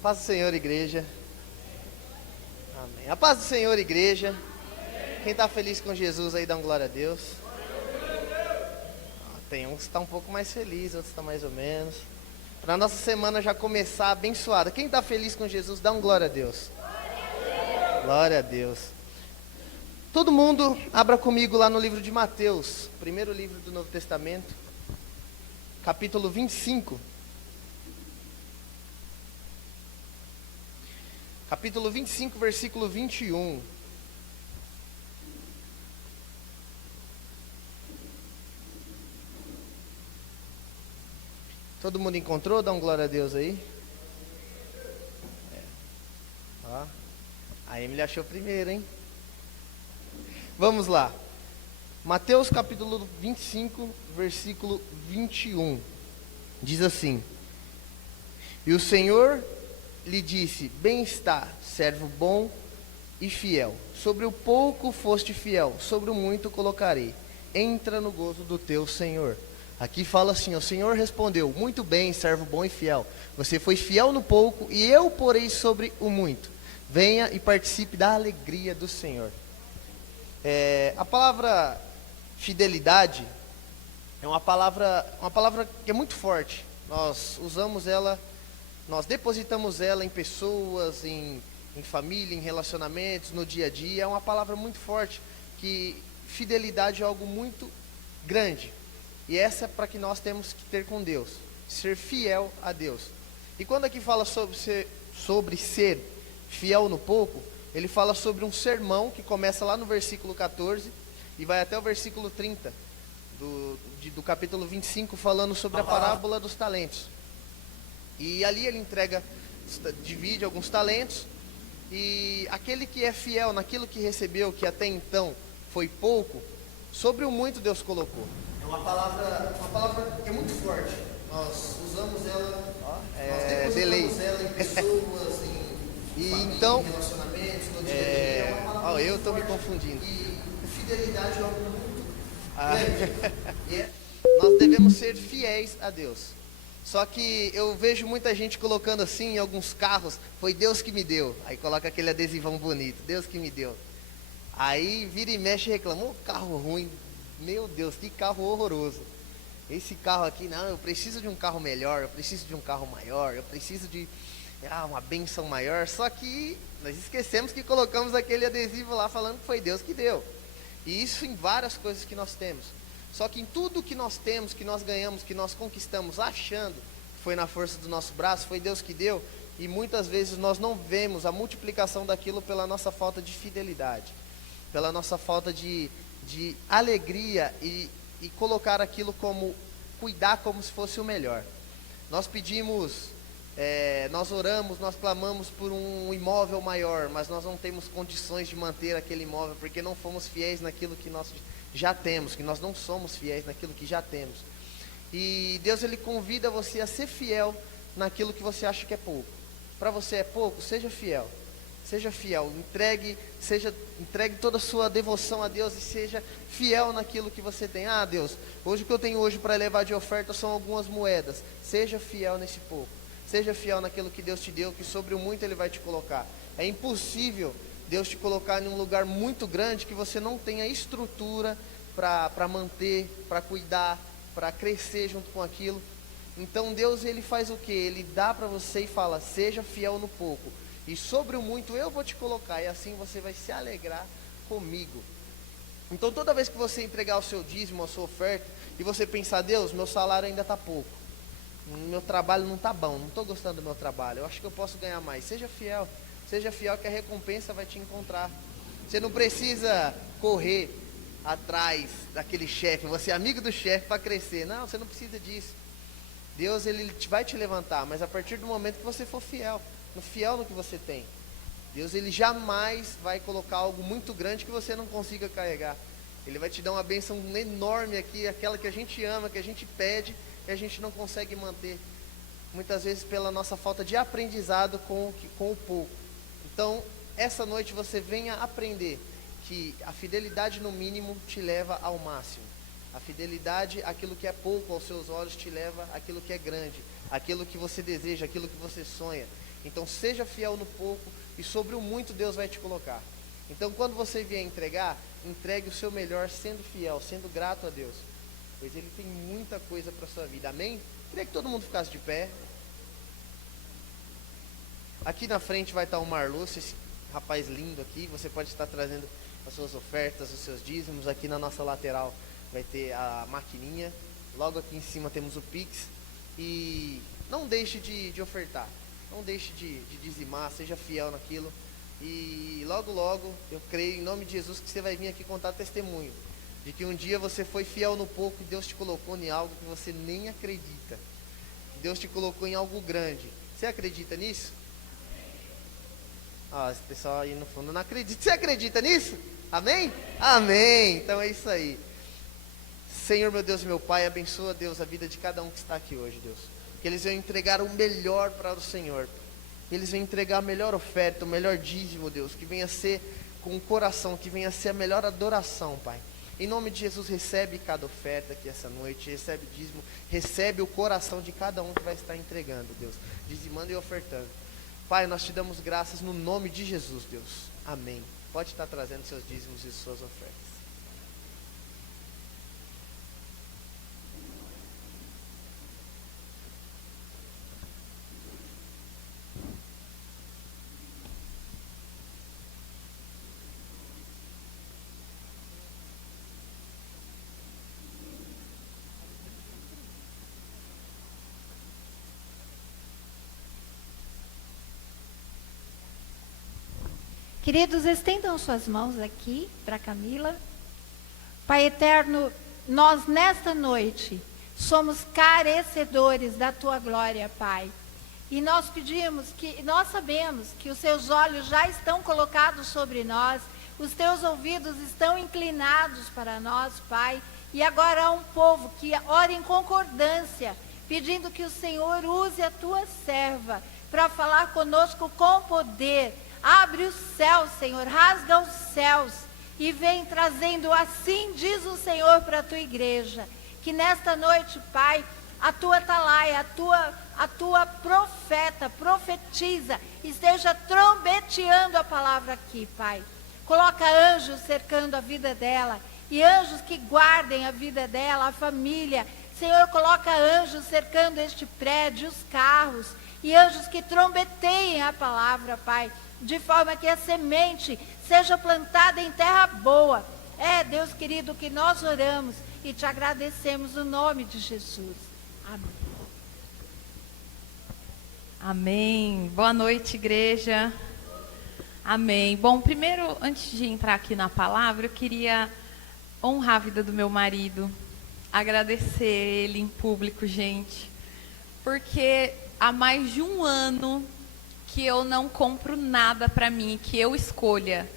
Paz do Senhor, igreja. Amém. A paz do Senhor, igreja. Quem está feliz com Jesus aí, dá um glória a Deus. Tem uns que estão um pouco mais felizes, outros estão mais ou menos. Para a nossa semana já começar abençoada. Quem está feliz com Jesus, dá um glória a Deus. Glória a Deus. Todo mundo, abra comigo lá no livro de Mateus, primeiro livro do Novo Testamento, capítulo 25. Capítulo 25, versículo 21. Todo mundo encontrou? Dá um glória a Deus aí. Ó, a Emily achou primeiro, hein? Vamos lá. Mateus capítulo 25, versículo 21. Diz assim: E o Senhor lhe disse: Bem está, servo bom e fiel. Sobre o pouco foste fiel, sobre o muito colocarei. Entra no gozo do teu Senhor. Aqui fala assim: o Senhor respondeu: Muito bem, servo bom e fiel. Você foi fiel no pouco, e eu porei sobre o muito. Venha e participe da alegria do Senhor. A palavra fidelidade é uma palavra que é muito forte. Nós usamos ela. Nós depositamos ela em pessoas, em família, em relacionamentos, no dia a dia. É uma palavra muito forte, que fidelidade é algo muito grande. E essa é para que nós temos que ter com Deus, ser fiel a Deus. E quando aqui fala sobre ser fiel no pouco, ele fala sobre um sermão que começa lá no versículo 14 e vai até o versículo 30 do capítulo 25, falando sobre a parábola dos talentos. E ali ele divide alguns talentos, e aquele que é fiel naquilo que recebeu, que até então foi pouco, sobre o muito Deus colocou. É uma palavra que é muito forte. Nós usamos ela, nós depositamos ela em pessoas, em família, em relacionamentos, no dia a dia. Eu estou me confundindo. E fidelidade é algo muito grande. Nós devemos ser fiéis a Deus. Só que eu vejo muita gente colocando assim em alguns carros: foi Deus que me deu. Aí coloca aquele adesivão bonito: Deus que me deu. Aí vira e mexe e reclama: oh, carro ruim. Meu Deus, que carro horroroso. Esse carro aqui, não, eu preciso de um carro melhor, eu preciso de um carro maior, eu preciso de uma bênção maior. Só que nós esquecemos que colocamos aquele adesivo lá falando que foi Deus que deu. E isso em várias coisas que nós temos. Só que em tudo que nós temos, que nós ganhamos, que nós conquistamos, achando que foi na força do nosso braço, foi Deus que deu, e muitas vezes nós não vemos a multiplicação daquilo pela nossa falta de fidelidade, pela nossa falta de alegria e colocar aquilo como, cuidar como se fosse o melhor. Nós pedimos, nós oramos, nós clamamos por um imóvel maior, mas nós não temos condições de manter aquele imóvel, porque não fomos fiéis naquilo que nós já temos, que nós não somos fiéis naquilo que já temos. E Deus, ele convida você a ser fiel naquilo que você acha que é pouco. Para você é pouco, seja fiel. Seja fiel, entregue toda a sua devoção a Deus e seja fiel naquilo que você tem. Deus, hoje o que eu tenho hoje para levar de oferta são algumas moedas. Seja fiel nesse pouco. Seja fiel naquilo que Deus te deu, que sobre o muito Ele vai te colocar. É impossível Deus te colocar em um lugar muito grande que você não tenha estrutura para manter, para cuidar, para crescer junto com aquilo. Então Deus, ele faz o quê? Ele dá para você e fala: seja fiel no pouco, e sobre o muito eu vou te colocar, e assim você vai se alegrar comigo. Então toda vez que você entregar o seu dízimo, a sua oferta, e você pensar: Deus, meu salário ainda está pouco, meu trabalho não está bom, não estou gostando do meu trabalho, eu acho que eu posso ganhar mais. Seja fiel que a recompensa vai te encontrar. Você não precisa correr atrás daquele chefe, você é amigo do chefe para crescer. Não, você não precisa disso. Deus, ele vai te levantar, mas a partir do momento que você for fiel no que você tem. Deus, ele jamais vai colocar algo muito grande que você não consiga carregar. Ele vai te dar uma bênção enorme aqui, aquela que a gente ama, que a gente pede e a gente não consegue manter. Muitas vezes pela nossa falta de aprendizado com o pouco. Então, essa noite você venha aprender que a fidelidade no mínimo te leva ao máximo. A fidelidade, aquilo que é pouco aos seus olhos, te leva àquilo que é grande, aquilo que você deseja, aquilo que você sonha. Então seja fiel no pouco e sobre o muito Deus vai te colocar. Então quando você vier entregar, entregue o seu melhor sendo fiel, sendo grato a Deus, pois Ele tem muita coisa para a sua vida, amém? Queria que todo mundo ficasse de pé. Aqui na frente vai estar o Marlúcio, esse rapaz lindo aqui, você pode estar trazendo as suas ofertas, os seus dízimos. Aqui na nossa lateral vai ter a maquininha, logo aqui em cima temos o Pix. E não deixe de ofertar, não deixe de dizimar, seja fiel naquilo. E logo logo, eu creio em nome de Jesus que você vai vir aqui contar testemunho de que um dia você foi fiel no pouco e Deus te colocou em algo que você nem acredita. Deus te colocou em algo grande. Você acredita nisso? Esse pessoal aí no fundo não acredita. Você acredita nisso? Amém? Amém. Então é isso aí. Senhor, meu Deus e meu Pai, abençoa, Deus, a vida de cada um que está aqui hoje, Deus. Que eles venham entregar o melhor para o Senhor. Que eles venham entregar a melhor oferta, o melhor dízimo, Deus. Que venha ser com o coração, que venha ser a melhor adoração, Pai. Em nome de Jesus, recebe cada oferta aqui essa noite, recebe o dízimo, recebe o coração de cada um que vai estar entregando, Deus, dizimando e ofertando. Pai, nós te damos graças no nome de Jesus, Deus. Amém. Pode estar trazendo seus dízimos e suas ofertas. Queridos, estendam suas mãos aqui para Camila. Pai eterno, nós nesta noite somos carecedores da tua glória, Pai. E nós sabemos que os seus olhos já estão colocados sobre nós, os teus ouvidos estão inclinados para nós, Pai. E agora há um povo que ora em concordância, pedindo que o Senhor use a tua serva para falar conosco com poder. Abre os céus, Senhor, rasga os céus e vem trazendo, assim diz o Senhor, para a tua igreja. Que nesta noite, Pai, a tua atalaia, a tua profeta, profetiza, esteja trombeteando a palavra aqui, Pai. Coloca anjos cercando a vida dela e anjos que guardem a vida dela, a família. Senhor, coloca anjos cercando este prédio, os carros, e anjos que trombeteiem a palavra, Pai, de forma que a semente seja plantada em terra boa. É, Deus querido, que nós oramos e te agradecemos no nome de Jesus. Amém. Amém. Boa noite, igreja. Amém. Bom, primeiro, antes de entrar aqui na palavra, eu queria honrar a vida do meu marido, agradecer ele em público, gente, porque há mais de um ano que eu não compro nada para mim, que eu escolha.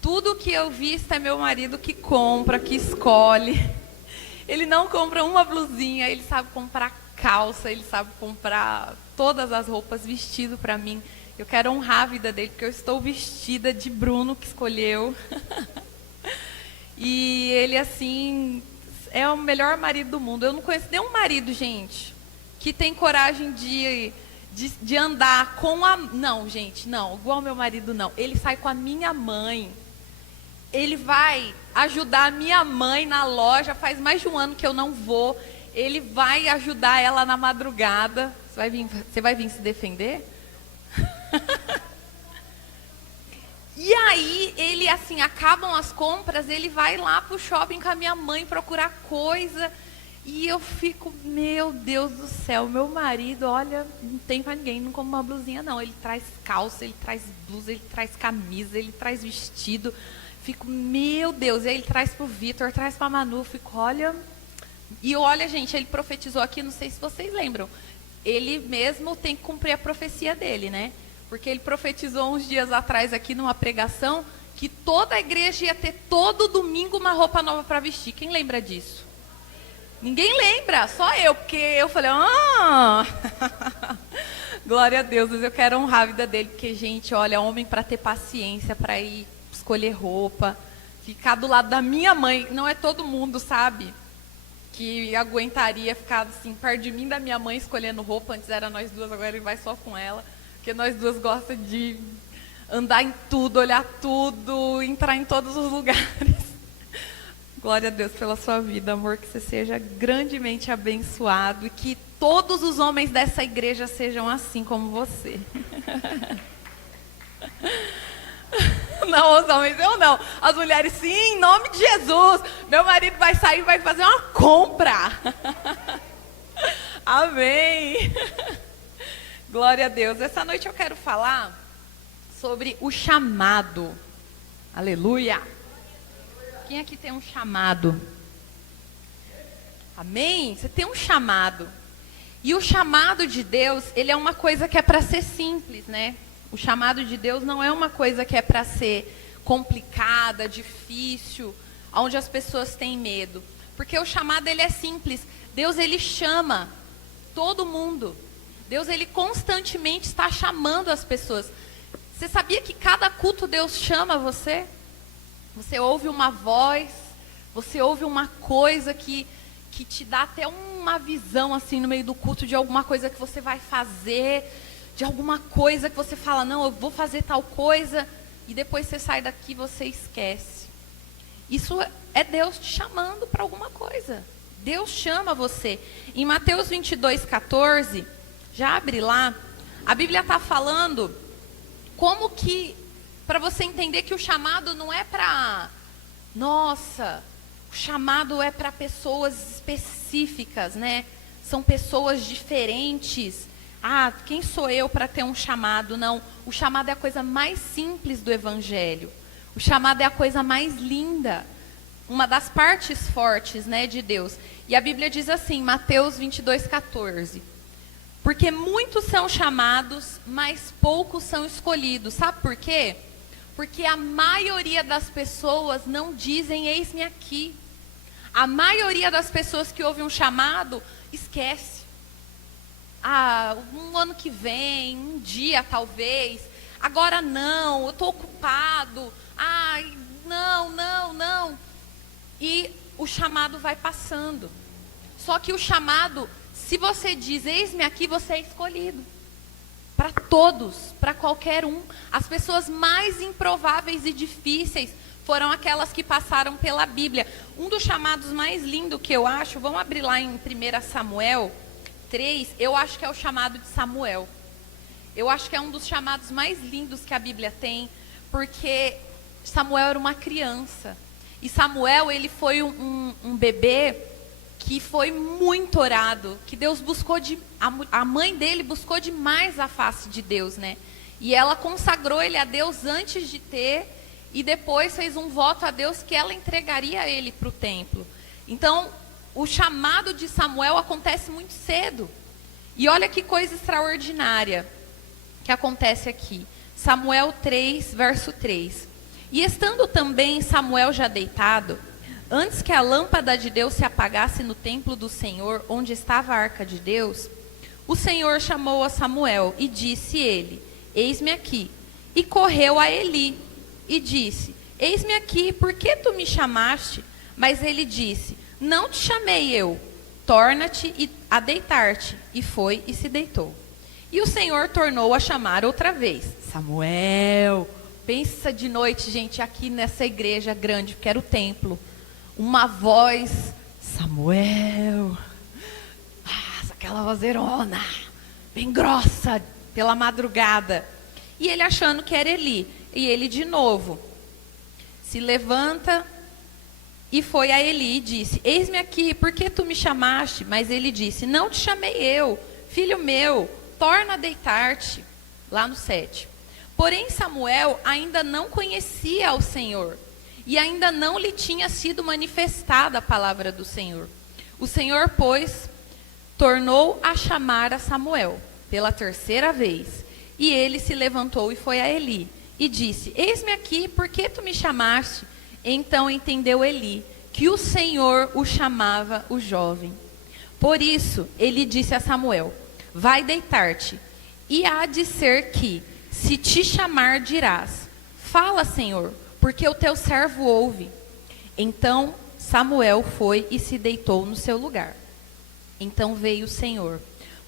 Tudo que eu visto é meu marido que compra, que escolhe. Ele não compra uma blusinha, ele sabe comprar calça, ele sabe comprar todas as roupas, vestido para mim. Eu quero honrar a vida dele, porque eu estou vestida de Bruno, que escolheu. E ele, assim, é o melhor marido do mundo. Eu não conheço nenhum marido, gente, que tem coragem de andar com a... Não, gente, não, igual meu marido, não. Ele sai com a minha mãe. Ele vai ajudar a minha mãe na loja. Faz mais de um ano que eu não vou. Ele vai ajudar ela na madrugada. Você vai vir se defender? E aí, ele, assim, acabam as compras, ele vai lá pro shopping com a minha mãe procurar coisa. E eu fico, meu Deus do céu, meu marido, olha, não tem pra ninguém, não come uma blusinha, não. Ele traz calça, ele traz blusa, ele traz camisa, ele traz vestido. Fico, meu Deus, e aí ele traz pro Vitor, traz pra Manu, fico, olha... E olha, gente, ele profetizou aqui, não sei se vocês lembram, ele mesmo tem que cumprir a profecia dele, né? Porque ele profetizou uns dias atrás aqui numa pregação que toda a igreja ia ter todo domingo uma roupa nova para vestir. Quem lembra disso? Ninguém lembra, só eu, porque eu falei, glória a Deus, mas eu quero honrar a vida dele, porque, gente, olha, homem para ter paciência, para ir escolher roupa, ficar do lado da minha mãe, não é todo mundo, sabe, que aguentaria ficar assim, perto de mim, da minha mãe, escolhendo roupa. Antes era nós duas, agora ele vai só com ela. Porque nós duas gostamos de andar em tudo, olhar tudo, entrar em todos os lugares. Glória a Deus pela sua vida, amor, que você seja grandemente abençoado e que todos os homens dessa igreja sejam assim como você. Não, os homens, eu não. As mulheres, sim, em nome de Jesus. Meu marido vai sair e vai fazer uma compra. Amém. Glória a Deus. Essa noite eu quero falar sobre o chamado. Aleluia. Quem aqui tem um chamado? Amém? Você tem um chamado. E o chamado de Deus, ele é uma coisa que é para ser simples, né? O chamado de Deus não é uma coisa que é para ser complicada, difícil, onde as pessoas têm medo. Porque o chamado, ele é simples. Deus, ele chama todo mundo. Deus, ele constantemente está chamando as pessoas. Você sabia que cada culto Deus chama você? Você ouve uma voz, você ouve uma coisa que te dá até uma visão assim no meio do culto de alguma coisa que você vai fazer, de alguma coisa que você fala, não, eu vou fazer tal coisa, e depois você sai daqui e você esquece. Isso é Deus te chamando para alguma coisa. Deus chama você. Em Mateus 22:14, já abre lá, a Bíblia está falando como que, para você entender que o chamado não é para, nossa, o chamado é para pessoas específicas, né? São pessoas diferentes. Ah, quem sou eu para ter um chamado? Não, o chamado é a coisa mais simples do Evangelho. O chamado é a coisa mais linda, uma das partes fortes, né, de Deus. E a Bíblia diz assim, Mateus 22:14. Porque muitos são chamados, mas poucos são escolhidos. Sabe por quê? Porque a maioria das pessoas não dizem, eis-me aqui. A maioria das pessoas que ouvem um chamado, esquece. Ah, um ano que vem, um dia talvez. Agora não, eu estou ocupado. Ai, não. E o chamado vai passando. Só que o chamado, se você diz, eis-me aqui, você é escolhido. Para todos, para qualquer um. As pessoas mais improváveis e difíceis foram aquelas que passaram pela Bíblia. Um dos chamados mais lindos que eu acho, vamos abrir lá em 1 Samuel 3, eu acho que é o chamado de Samuel. Eu acho que é um dos chamados mais lindos que a Bíblia tem, porque Samuel era uma criança. E Samuel, ele foi um bebê que foi muito orado, que Deus buscou, a mãe dele buscou demais a face de Deus, né? E ela consagrou ele a Deus antes de ter, e depois fez um voto a Deus que ela entregaria ele para o templo. Então, o chamado de Samuel acontece muito cedo. E olha que coisa extraordinária que acontece aqui. Samuel 3, verso 3. E estando também Samuel já deitado, antes que a lâmpada de Deus se apagasse no templo do Senhor, onde estava a arca de Deus, o Senhor chamou a Samuel e disse ele, eis-me aqui. E correu a Eli e disse, eis-me aqui, por que tu me chamaste? Mas ele disse, não te chamei eu, torna-te a deitar-te. E foi e se deitou. E o Senhor tornou a chamar outra vez, Samuel. Pensa de noite, gente, aqui nessa igreja grande, que era o templo. Uma voz, Samuel. Aquela vozeirona, bem grossa, pela madrugada. E ele achando que era Eli. E ele de novo se levanta e foi a Eli e disse, eis-me aqui, por que tu me chamaste? Mas ele disse, não te chamei eu, filho meu, torna a deitar-te. Lá no 7. Porém Samuel ainda não conhecia ao Senhor, e ainda não lhe tinha sido manifestada a palavra do Senhor. O Senhor, pois, tornou a chamar a Samuel pela terceira vez. E ele se levantou e foi a Eli, e disse, eis-me aqui, por que tu me chamaste? Então entendeu Eli, que o Senhor o chamava o jovem. Por isso, ele disse a Samuel, vai deitar-te, e há de ser que, se te chamar, dirás, fala, Senhor, porque o teu servo ouve. Então Samuel foi e se deitou no seu lugar. Então veio o Senhor,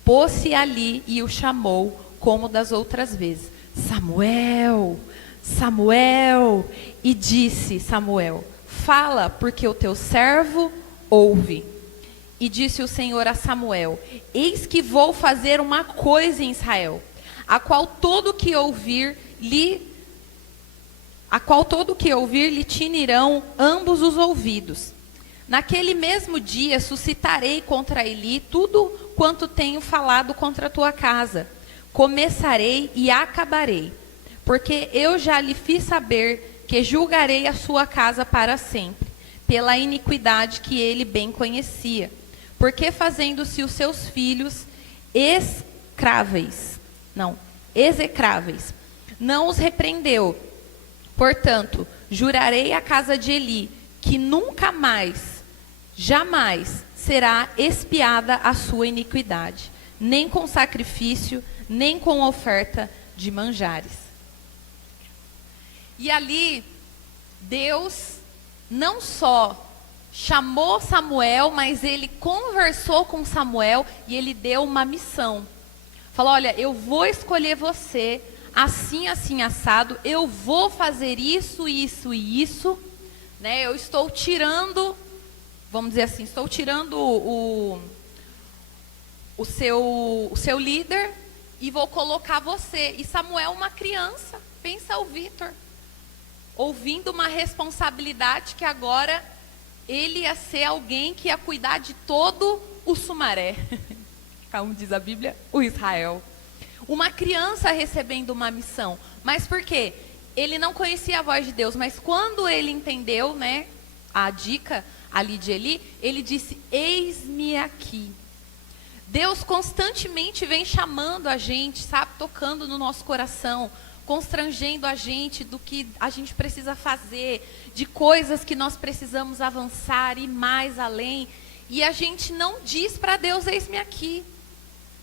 pôs-se ali e o chamou como das outras vezes: Samuel, Samuel. E disse Samuel: fala, porque o teu servo ouve. E disse o Senhor a Samuel: eis que vou fazer uma coisa em Israel, a qual todo que ouvir lhe tinirão ambos os ouvidos. Naquele mesmo dia suscitarei contra Eli tudo quanto tenho falado contra a tua casa. Começarei e acabarei, porque eu já lhe fiz saber que julgarei a sua casa para sempre, pela iniquidade que ele bem conhecia, porque fazendo-se os seus filhos execráveis, não os repreendeu. Portanto, jurarei à casa de Eli que nunca mais, jamais será expiada a sua iniquidade, nem com sacrifício, nem com oferta de manjares. E ali, Deus não só chamou Samuel, mas ele conversou com Samuel e ele deu uma missão. Falou: olha, eu vou escolher você, assim, assim, assado, eu vou fazer isso, isso e isso, né? Eu estou tirando, vamos dizer assim, estou tirando o seu líder e vou colocar você. E Samuel, uma criança, pensa o Vitor, ouvindo uma responsabilidade que agora ele ia ser alguém que ia cuidar de todo o Sumaré. Como diz a Bíblia, o Israel. Uma criança recebendo uma missão. Mas por quê? Ele não conhecia a voz de Deus, mas quando ele entendeu, né, a dica ali de Eli, ele disse: eis-me aqui. Deus constantemente vem chamando a gente, sabe, tocando no nosso coração, constrangendo a gente do que a gente precisa fazer, de coisas que nós precisamos avançar e mais além. E a gente não diz para Deus: eis-me aqui.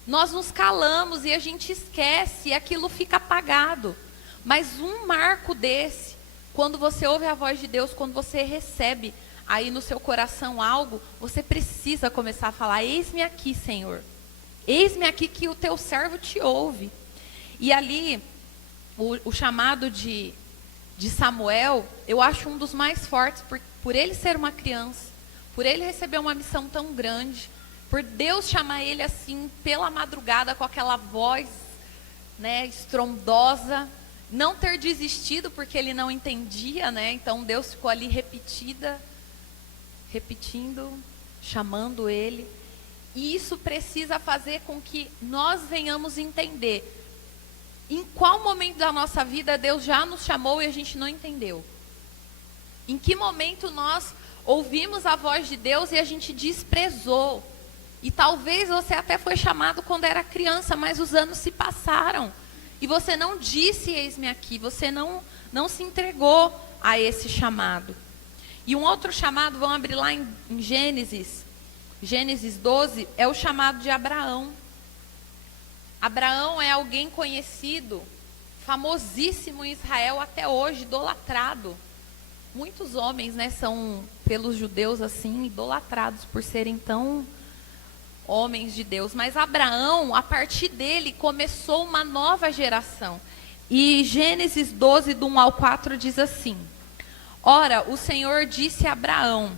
Nós nos calamos e a gente esquece e aquilo fica apagado. Mas um marco desse, quando você ouve a voz de Deus, quando você recebe aí no seu coração algo, você precisa começar a falar: eis-me aqui, Senhor. Eis-me aqui, que o teu servo te ouve. E ali, o chamado de Samuel, eu acho um dos mais fortes, por ele ser uma criança, por ele receber uma missão tão grande, por Deus chamar ele assim pela madrugada com aquela voz, né, estrondosa, não ter desistido porque ele não entendia, né? Então Deus ficou ali repetindo, chamando ele. E isso precisa fazer com que nós venhamos entender em qual momento da nossa vida Deus já nos chamou e a gente não entendeu. Em que momento nós ouvimos a voz de Deus e a gente desprezou. E talvez você até foi chamado quando era criança, mas os anos se passaram. E você não disse: eis-me aqui. Você não se entregou a esse chamado. E um outro chamado, vamos abrir lá em Gênesis 12, é o chamado de Abraão. Abraão é alguém conhecido, famosíssimo em Israel até hoje, idolatrado. Muitos homens, né, são pelos judeus assim, idolatrados por serem tão homens de Deus. Mas Abraão, a partir dele, começou uma nova geração. E Gênesis 12, do 1 ao 4, diz assim: ora, o Senhor disse a Abraão,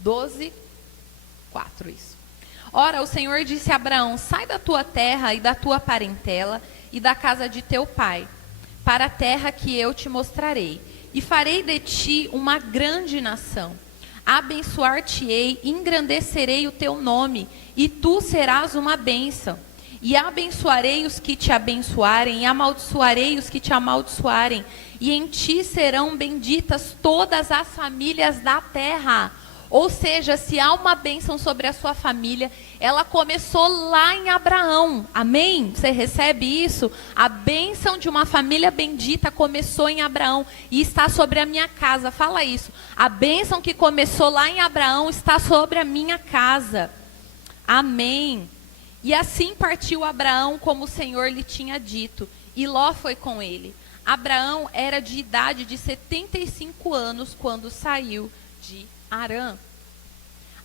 12, 4, isso. Ora, o Senhor disse a Abraão: sai da tua terra e da tua parentela e da casa de teu pai, para a terra que eu te mostrarei, e farei de ti uma grande nação. Abençoar-te-ei, engrandecerei o teu nome, e tu serás uma bênção. E abençoarei os que te abençoarem, e amaldiçoarei os que te amaldiçoarem, e em ti serão benditas todas as famílias da terra. Ou seja, se há uma bênção sobre a sua família, ela começou lá em Abraão. Amém? Você recebe isso? A bênção de uma família bendita começou em Abraão e está sobre a minha casa. Fala isso. A bênção que começou lá em Abraão está sobre a minha casa. Amém. E assim partiu Abraão como o Senhor lhe tinha dito, e Ló foi com ele. Abraão era de idade de 75 anos quando saiu de Arã.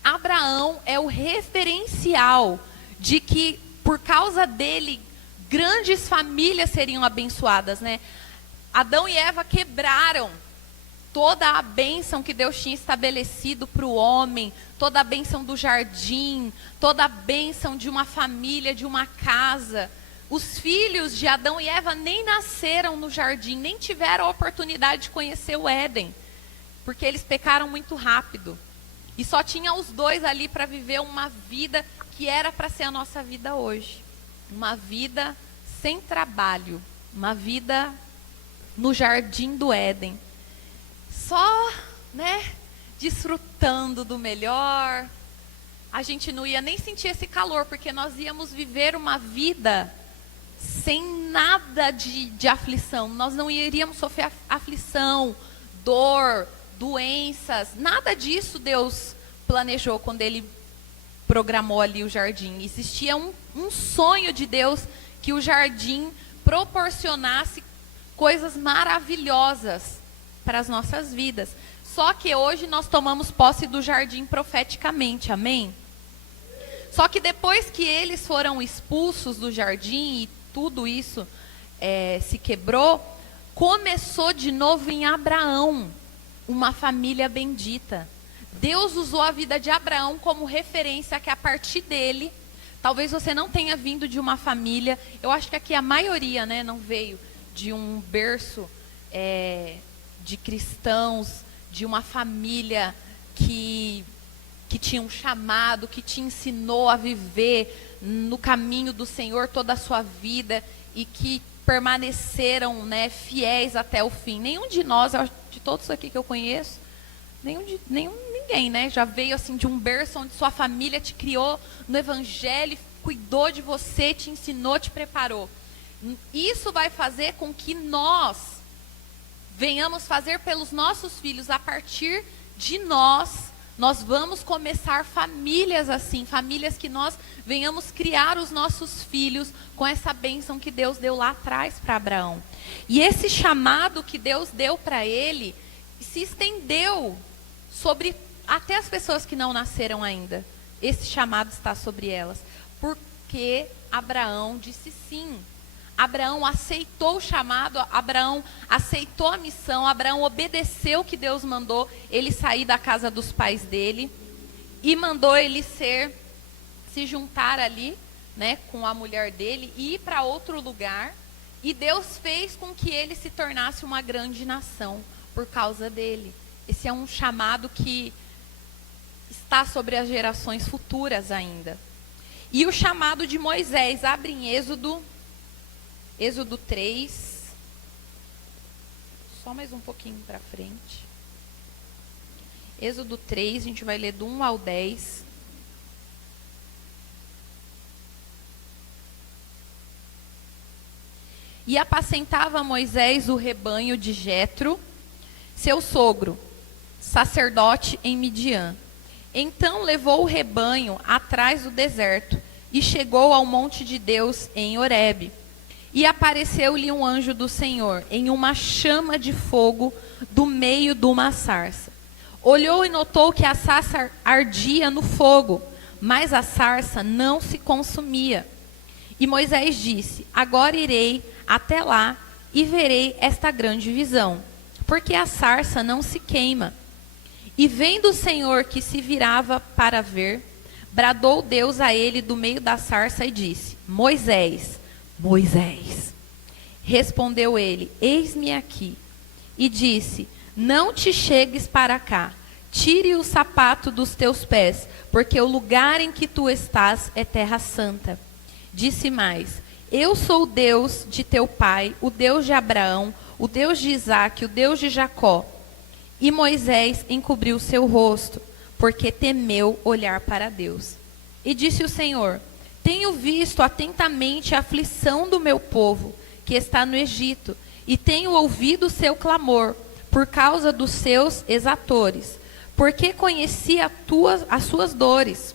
Abraão é o referencial de que por causa dele, grandes famílias seriam abençoadas, né? Adão e Eva quebraram toda a bênção que Deus tinha estabelecido para o homem, toda a bênção do jardim, toda a bênção de uma família, de uma casa. Os filhos de Adão e Eva nem nasceram no jardim, nem tiveram a oportunidade de conhecer o Éden, porque eles pecaram muito rápido. E só tinha os dois ali para viver uma vida que era para ser a nossa vida hoje. Uma vida sem trabalho, uma vida no jardim do Éden. Só, né, desfrutando do melhor. A gente não ia nem sentir esse calor, porque nós íamos viver uma vida sem nada de aflição. Nós não iríamos sofrer aflição, dor, doenças. Nada disso Deus planejou quando Ele programou ali o jardim. Existia um sonho de Deus que o jardim proporcionasse coisas maravilhosas para as nossas vidas. Só que hoje nós tomamos posse do jardim profeticamente, amém? Só que depois que eles foram expulsos do jardim e tudo isso se quebrou, começou de novo em Abraão uma família bendita. Deus usou a vida de Abraão como referência que a partir dele, talvez você não tenha vindo de uma família, eu acho que aqui a maioria, né, não veio de um berço de cristãos, de uma família que tinha um chamado, que te ensinou a viver no caminho do Senhor toda a sua vida e que permaneceram, né, fiéis até o fim. Nenhum de nós, de todos aqui que eu conheço, ninguém, né, já veio assim de um berço onde sua família te criou no Evangelho, cuidou de você, te ensinou, te preparou. Isso vai fazer com que nós venhamos fazer pelos nossos filhos, a partir de nós vamos começar famílias assim, famílias que nós venhamos criar os nossos filhos com essa bênção que Deus deu lá atrás para Abraão. E esse chamado que Deus deu para ele se estendeu sobre até as pessoas que não nasceram ainda. Esse chamado está sobre elas, porque Abraão disse sim. Abraão aceitou o chamado, Abraão aceitou a missão, Abraão obedeceu o que Deus mandou ele sair da casa dos pais dele e mandou ele se juntar ali, né, com a mulher dele e ir para outro lugar. E Deus fez com que ele se tornasse uma grande nação por causa dele. Esse é um chamado que está sobre as gerações futuras ainda. E o chamado de Moisés, abre em Êxodo 3, só mais um pouquinho para frente. Êxodo 3, a gente vai ler do 1 ao 10. E apacentava Moisés o rebanho de Jetro, seu sogro, sacerdote em Midian. Então levou o rebanho atrás do deserto e chegou ao monte de Deus em Horebe. E apareceu-lhe um anjo do Senhor, em uma chama de fogo, do meio de uma sarça. Olhou e notou que a sarça ardia no fogo, mas a sarça não se consumia. E Moisés disse: agora irei até lá e verei esta grande visão, porque a sarça não se queima. E vendo o Senhor que se virava para ver, bradou Deus a ele do meio da sarça e disse: Moisés, Moisés. Respondeu ele: eis-me aqui. E disse: não te chegues para cá, tire o sapato dos teus pés, porque o lugar em que tu estás é terra santa. Disse mais: eu sou o Deus de teu pai, o Deus de Abraão, o Deus de Isaque, o Deus de Jacó. E Moisés encobriu seu rosto, porque temeu olhar para Deus. E disse o Senhor: tenho visto atentamente a aflição do meu povo, que está no Egito, e tenho ouvido o seu clamor, por causa dos seus exatores, porque conheci as suas dores.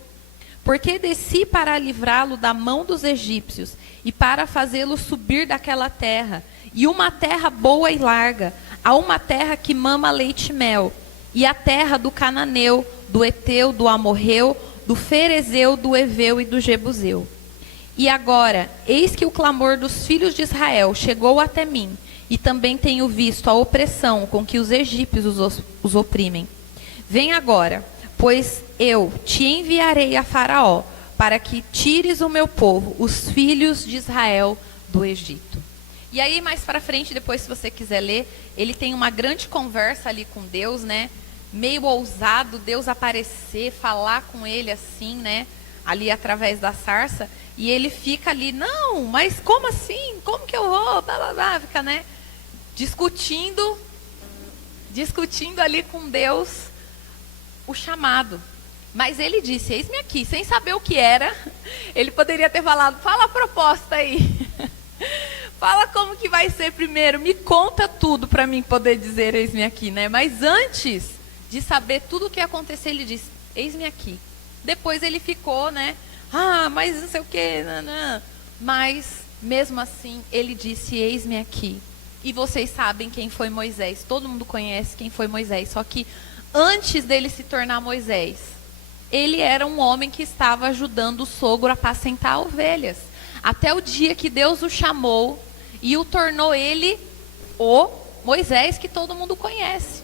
Porque desci para livrá-lo da mão dos egípcios, e para fazê-lo subir daquela terra, e uma terra boa e larga, a uma terra que mama leite e mel, e a terra do cananeu, do Eteu, do Amorreu, do Ferezeu, do Eveu e do Jebuseu. E agora, eis que o clamor dos filhos de Israel chegou até mim, e também tenho visto a opressão com que os egípcios os oprimem. Vem agora, pois eu te enviarei a Faraó, para que tires o meu povo, os filhos de Israel, do Egito. E aí, mais para frente, depois, se você quiser ler, ele tem uma grande conversa ali com Deus, né? Meio ousado, Deus aparecer, falar com ele assim, né? Ali através da sarça. E ele fica ali, não, mas como assim? Como que eu vou? Blá, blá, blá. Fica, né? Discutindo ali com Deus o chamado. Mas ele disse, eis-me aqui, sem saber o que era. Ele poderia ter falado, fala a proposta aí. Fala como que vai ser primeiro, me conta tudo para mim poder dizer eis-me aqui, né? Mas antes de saber tudo o que ia acontecer, ele disse, eis-me aqui. Depois ele ficou, né? Mas não sei o que, mas mesmo assim ele disse, eis-me aqui. E vocês sabem quem foi Moisés, todo mundo conhece quem foi Moisés, só que antes dele se tornar Moisés, ele era um homem que estava ajudando o sogro a apacentar ovelhas, até o dia que Deus o chamou e o tornou ele o Moisés que todo mundo conhece.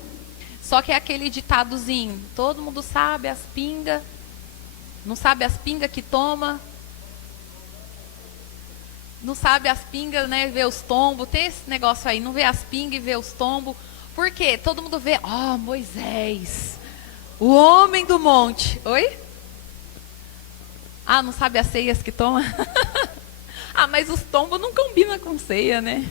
Só que é aquele ditadozinho, todo mundo sabe as pingas, não sabe as pingas que toma, não sabe as pingas, né, vê os tombos, tem esse negócio aí, não vê as pingas e vê os tombos. Por quê? Todo mundo vê, Moisés, o homem do monte. Oi? Não sabe as ceias que toma? Mas os tombos não combinam com ceia, né?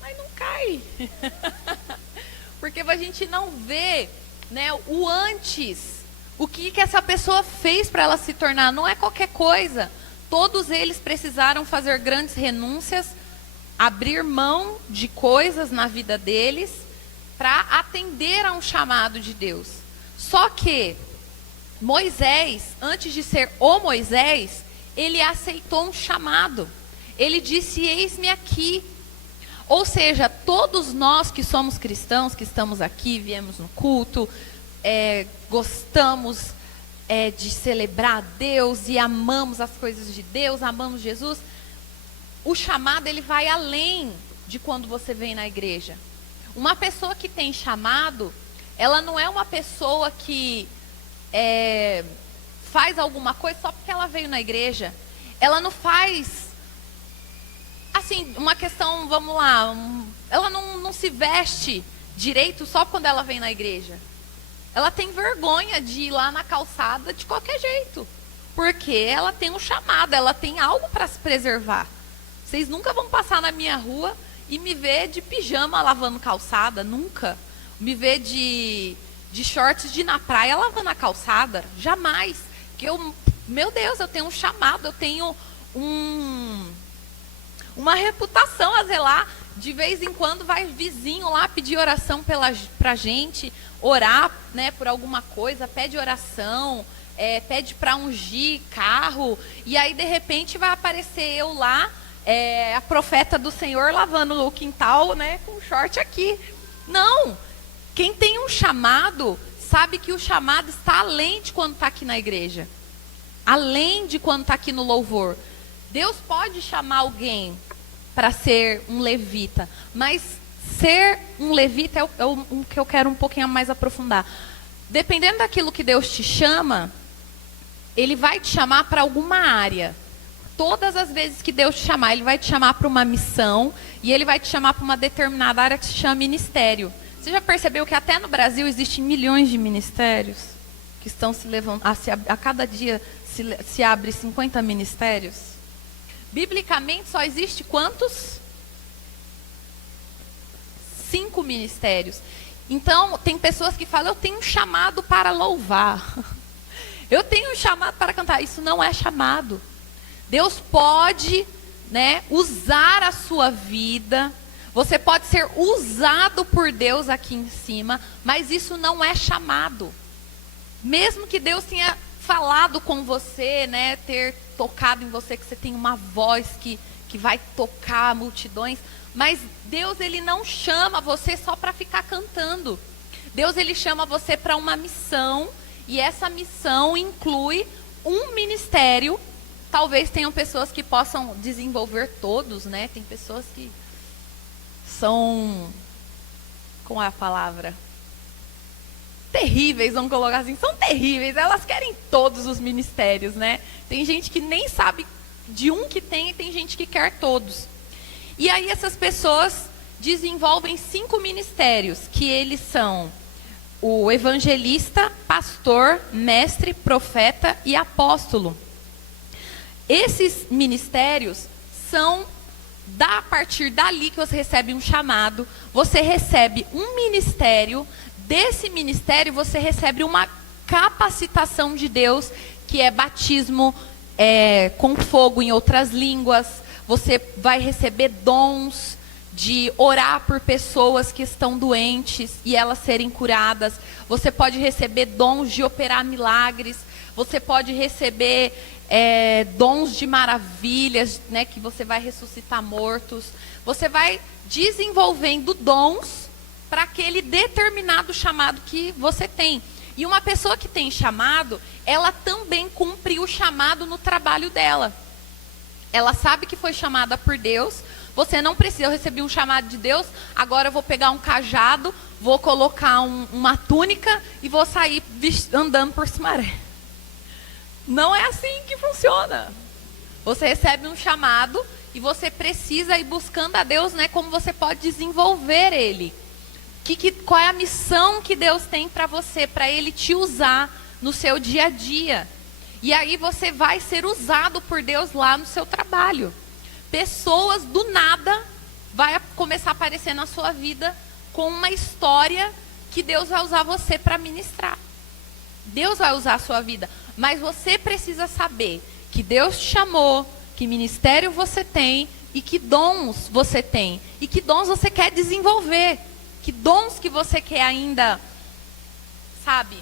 Mas não cai. Porque a gente não vê, né, o antes. O que essa pessoa fez para ela se tornar? Não é qualquer coisa. Todos eles precisaram fazer grandes renúncias, abrir mão de coisas na vida deles para atender a um chamado de Deus. Só que Moisés, antes de ser o Moisés, ele aceitou um chamado. Ele disse, eis-me aqui. Ou seja, todos nós que somos cristãos, que estamos aqui, viemos no culto, gostamos de celebrar a Deus e amamos as coisas de Deus, amamos Jesus, o chamado ele vai além de quando você vem na igreja. Uma pessoa que tem chamado, ela não é uma pessoa que faz alguma coisa só porque ela veio na igreja. Ela não faz, assim, uma questão, vamos lá, ela não se veste direito só quando ela vem na igreja. Ela tem vergonha de ir lá na calçada de qualquer jeito, porque ela tem um chamado, ela tem algo para se preservar. Vocês nunca vão passar na minha rua e me ver de pijama lavando calçada, nunca. Me ver de shorts de ir na praia lavando a calçada, jamais. Porque meu Deus, eu tenho um chamado, eu tenho uma reputação a zelar. De vez em quando vai vizinho lá pedir oração pra gente, orar, né, por alguma coisa, pede oração, pede para ungir carro, e aí de repente vai aparecer eu lá, a profeta do Senhor lavando o quintal, né, com o short aqui. Não, quem tem um chamado, sabe que o chamado está além de quando está aqui na igreja, além de quando está aqui no louvor. Deus pode chamar alguém para ser um levita, mas ser um levita é o que eu quero um pouquinho mais aprofundar. Dependendo daquilo que Deus te chama, Ele vai te chamar para alguma área. Todas as vezes que Deus te chamar, Ele vai te chamar para uma missão e Ele vai te chamar para uma determinada área que se chama ministério. Você já percebeu que até no Brasil existem milhões de ministérios que estão se levantando, a cada dia se abre 50 ministérios? Biblicamente só existe quantos? 5 ministérios. Então, tem pessoas que falam, eu tenho um chamado para louvar. Eu tenho um chamado para cantar. Isso não é chamado. Deus pode, né, usar a sua vida. Você pode ser usado por Deus aqui em cima, mas isso não é chamado. Mesmo que Deus tenha falado com você, né, ter tocado em você, que você tem uma voz que vai tocar multidões, mas Deus, Ele não chama você só para ficar cantando. Deus, Ele chama você para uma missão E essa missão inclui um ministério. Talvez tenham pessoas que possam desenvolver todos, né? Tem pessoas que são, como é a palavra? Terríveis, vamos colocar assim. São terríveis, elas querem todos os ministérios, né? Tem gente que nem sabe de um que tem e tem gente que quer todos. E aí essas pessoas desenvolvem 5 ministérios, que eles são o evangelista, pastor, mestre, profeta e apóstolo. Esses ministérios são a partir dali que você recebe um chamado, você recebe um ministério, desse ministério você recebe uma capacitação de Deus, que é batismo com fogo em outras línguas, você vai receber dons de orar por pessoas que estão doentes e elas serem curadas, você pode receber dons de operar milagres, você pode receber dons de maravilhas, né, que você vai ressuscitar mortos. Você vai desenvolvendo dons para aquele determinado chamado que você tem. E uma pessoa que tem chamado, ela também cumpre o chamado no trabalho dela. Ela sabe que foi chamada por Deus. Você não precisa, eu recebi um chamado de Deus, agora eu vou pegar um cajado, vou colocar uma túnica e vou sair andando por Sumaré. Não é assim que funciona. Você recebe um chamado e você precisa ir buscando a Deus, né, como você pode desenvolver ele. Qual é a missão que Deus tem para você, para Ele te usar no seu dia a dia. E aí você vai ser usado por Deus lá no seu trabalho. Pessoas do nada vai começar a aparecer na sua vida com uma história que Deus vai usar você para ministrar. Deus vai usar a sua vida, mas você precisa saber que Deus te chamou, que ministério você tem e que dons você tem e que dons você quer desenvolver, que dons que você quer ainda, sabe?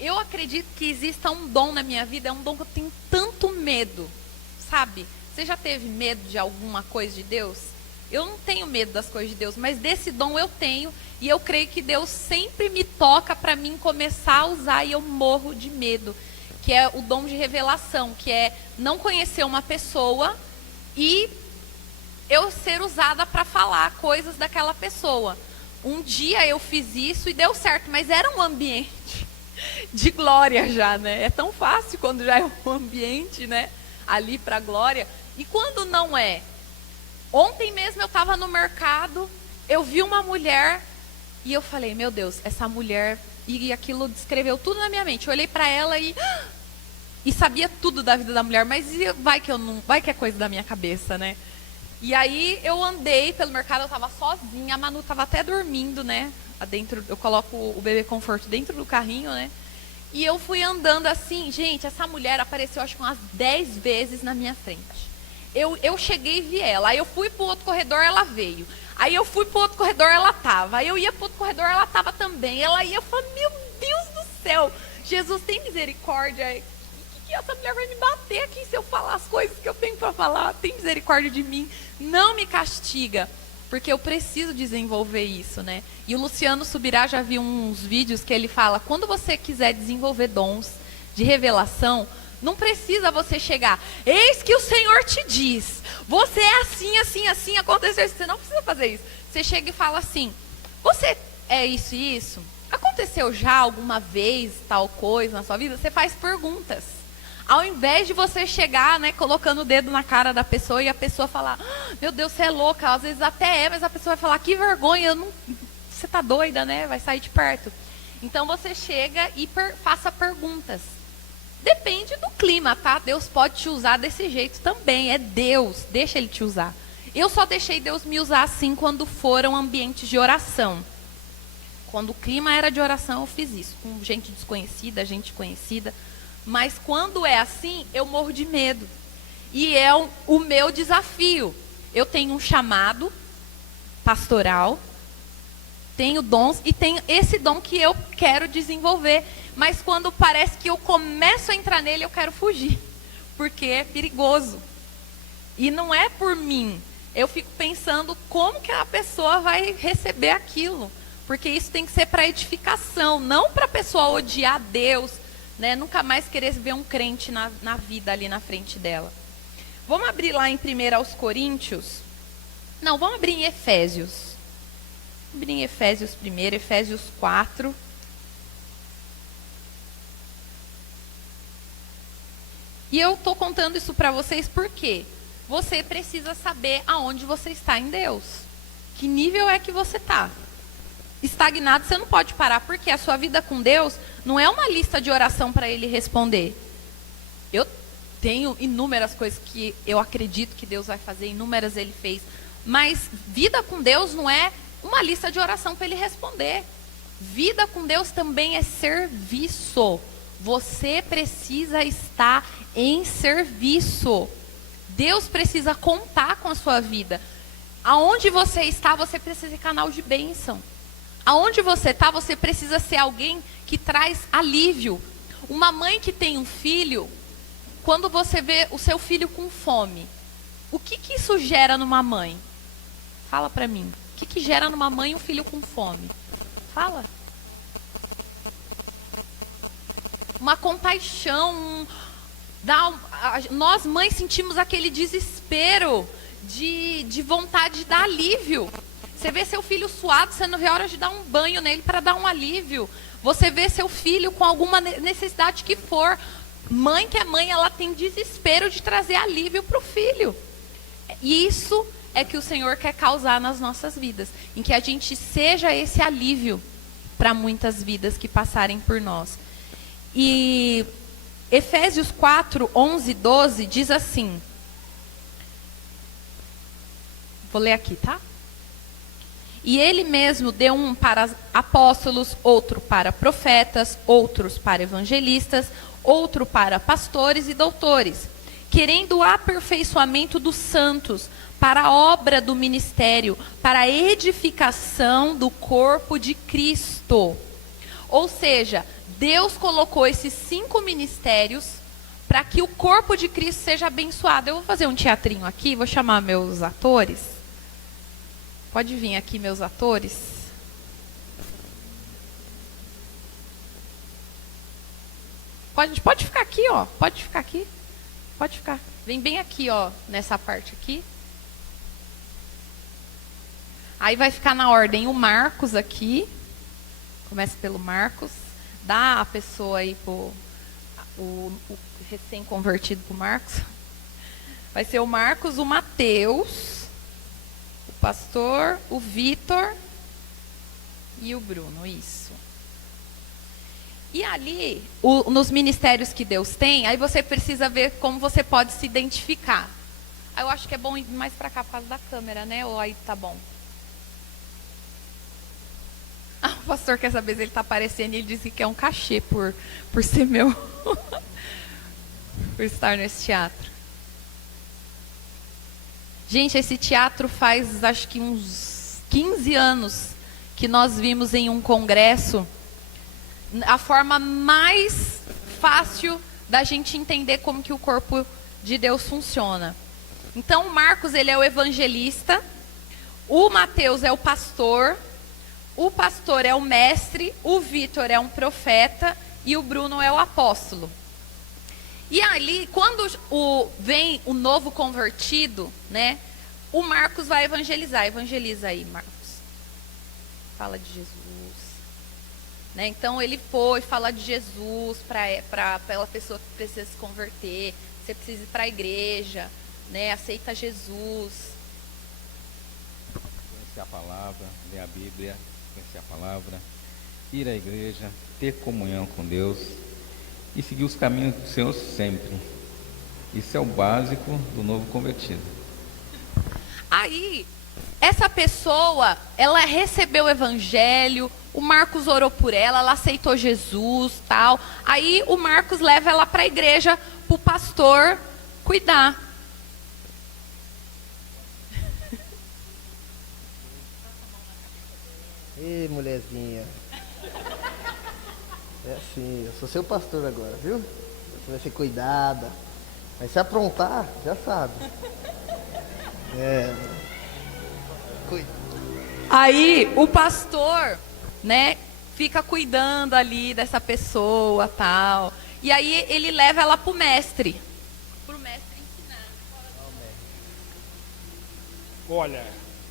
Eu acredito que exista um dom na minha vida, é um dom que eu tenho tanto medo, sabe? Você já teve medo de alguma coisa de Deus? Eu não tenho medo das coisas de Deus, mas desse dom eu tenho. E eu creio que Deus sempre me toca para mim começar a usar e eu morro de medo. Que é o dom de revelação, que é não conhecer uma pessoa e eu ser usada para falar coisas daquela pessoa. Um dia eu fiz isso e deu certo, mas era um ambiente de glória já, né? É tão fácil quando já é um ambiente, né? Ali para glória. E quando não é? Ontem mesmo eu estava no mercado, eu vi uma mulher e eu falei, meu Deus, essa mulher, e aquilo descreveu tudo na minha mente. Eu olhei para ela e sabia tudo da vida da mulher, mas vai que é coisa da minha cabeça, né? E aí eu andei pelo mercado, eu estava sozinha, a Manu estava até dormindo, né? Dentro, eu coloco o bebê conforto dentro do carrinho, né? E eu fui andando assim, gente, essa mulher apareceu acho que umas 10 vezes na minha frente. Eu cheguei e vi ela, aí eu fui para o outro corredor, ela veio. Aí eu fui para o outro corredor, ela estava. Aí eu ia para o outro corredor, ela estava também. Ela ia, eu falei, meu Deus do céu, Jesus tem misericórdia. Que essa mulher vai me bater aqui se eu falar as coisas que eu tenho para falar. Tem misericórdia de mim, não me castiga. Porque eu preciso desenvolver isso, né? E o Luciano Subirá já viu uns vídeos que ele fala, quando você quiser desenvolver dons de revelação, não precisa você chegar, eis que o Senhor te diz, você é assim, assim, assim, aconteceu isso. Você não precisa fazer isso. Você chega e fala assim, você é isso e isso? Aconteceu já alguma vez tal coisa na sua vida? Você faz perguntas. Ao invés de você chegar, né, colocando o dedo na cara da pessoa e a pessoa falar, meu Deus, você é louca. Às vezes até é, mas a pessoa vai falar, que vergonha, você tá doida, né? Vai sair de perto. Então você chega e faça perguntas. Depende do clima, tá? Deus pode te usar desse jeito também. É Deus, deixa Ele te usar. Eu só deixei Deus me usar assim quando foram ambientes de oração. Quando o clima era de oração, eu fiz isso. Com gente desconhecida, gente conhecida. Mas quando é assim, eu morro de medo. E é o meu desafio. Eu tenho um chamado pastoral, tenho dons e tenho esse dom que eu quero desenvolver. Mas quando parece que eu começo a entrar nele, eu quero fugir. Porque é perigoso. E não é por mim. Eu fico pensando como que a pessoa vai receber aquilo. Porque isso tem que ser para edificação, não para a pessoa odiar Deus, né? Nunca mais querer ver um crente na vida ali na frente dela. Vamos abrir lá em 1 aos Coríntios. Não, vamos abrir em Efésios. Vamos abrir em Efésios primeiro, Efésios 4. E eu estou contando isso para vocês porque você precisa saber aonde você está em Deus. Que nível é que você está? Estagnado, você não pode parar, porque a sua vida com Deus não é uma lista de oração para Ele responder. Eu tenho inúmeras coisas que eu acredito que Deus vai fazer, inúmeras Ele fez. Mas vida com Deus não é uma lista de oração para Ele responder. Vida com Deus também é serviço. Você precisa estar em serviço. Deus precisa contar com a sua vida. Aonde você está, você precisa ser canal de bênção. Aonde você está, você precisa ser alguém que traz alívio. Uma mãe que tem um filho, quando você vê o seu filho com fome, o que isso gera numa mãe? Fala para mim. O que gera numa mãe um filho com fome? Fala. Uma compaixão. Nós mães sentimos aquele desespero de vontade de dar alívio. Você vê seu filho suado, você não vê a hora de dar um banho nele para dar um alívio. Você vê seu filho com alguma necessidade que for. Mãe que é mãe, ela tem desespero de trazer alívio para o filho. E isso é que o Senhor quer causar nas nossas vidas. Em que a gente seja esse alívio para muitas vidas que passarem por nós. E Efésios 4, 11, 12 diz assim. Vou ler aqui, tá? E ele mesmo deu um para apóstolos, outro para profetas, outros para evangelistas, outro para pastores e doutores, querendo o aperfeiçoamento dos santos, para a obra do ministério, para a edificação do corpo de Cristo. Ou seja, Deus colocou esses 5 ministérios para que o corpo de Cristo seja abençoado. Eu vou fazer um teatrinho aqui, vou chamar meus atores. Pode vir aqui, meus atores. Pode ficar aqui, ó. Pode ficar aqui. Pode ficar. Vem bem aqui, ó, nessa parte aqui. Aí vai ficar na ordem o Marcos aqui. Começa pelo Marcos. Dá a pessoa aí o recém-convertido pro Marcos. Vai ser o Marcos, o Mateus, o pastor, o Vitor e o Bruno, isso. E ali, nos ministérios que Deus tem, aí você precisa ver como você pode se identificar. Aí eu acho que é bom ir mais para cá, por causa da câmera, né? Ou aí tá bom? Ah, o pastor quer saber se ele está aparecendo e ele disse que quer um cachê por ser meu, por estar nesse teatro. Gente, esse teatro faz acho que uns 15 anos que nós vimos em um congresso a forma mais fácil da gente entender como que o corpo de Deus funciona. Então, o Marcos, ele é o evangelista, o Mateus é o pastor é o mestre, o Vitor é um profeta e o Bruno é o apóstolo. E ali, quando vem o novo convertido, né, o Marcos vai evangelizar. Evangeliza aí, Marcos. Fala de Jesus. Né? Então, ele foi falar de Jesus para aquela pessoa que precisa se converter. Você precisa ir para a igreja, né? Aceita Jesus. Conhecer a palavra, ler a Bíblia, conhecer a palavra, ir à igreja, ter comunhão com Deus e seguir os caminhos do Senhor sempre. Isso é o básico do novo convertido. Aí, essa pessoa, ela recebeu o evangelho, o Marcos orou por ela, ela aceitou Jesus, tal. Aí o Marcos leva ela para a igreja, para o pastor cuidar. Ei, mulherzinha. É assim, eu sou seu pastor agora, viu? Você vai ser cuidada. Mas se aprontar, já sabe. Aí o pastor, né, fica cuidando ali dessa pessoa, tal. E aí ele leva ela pro mestre ensinar. Olha,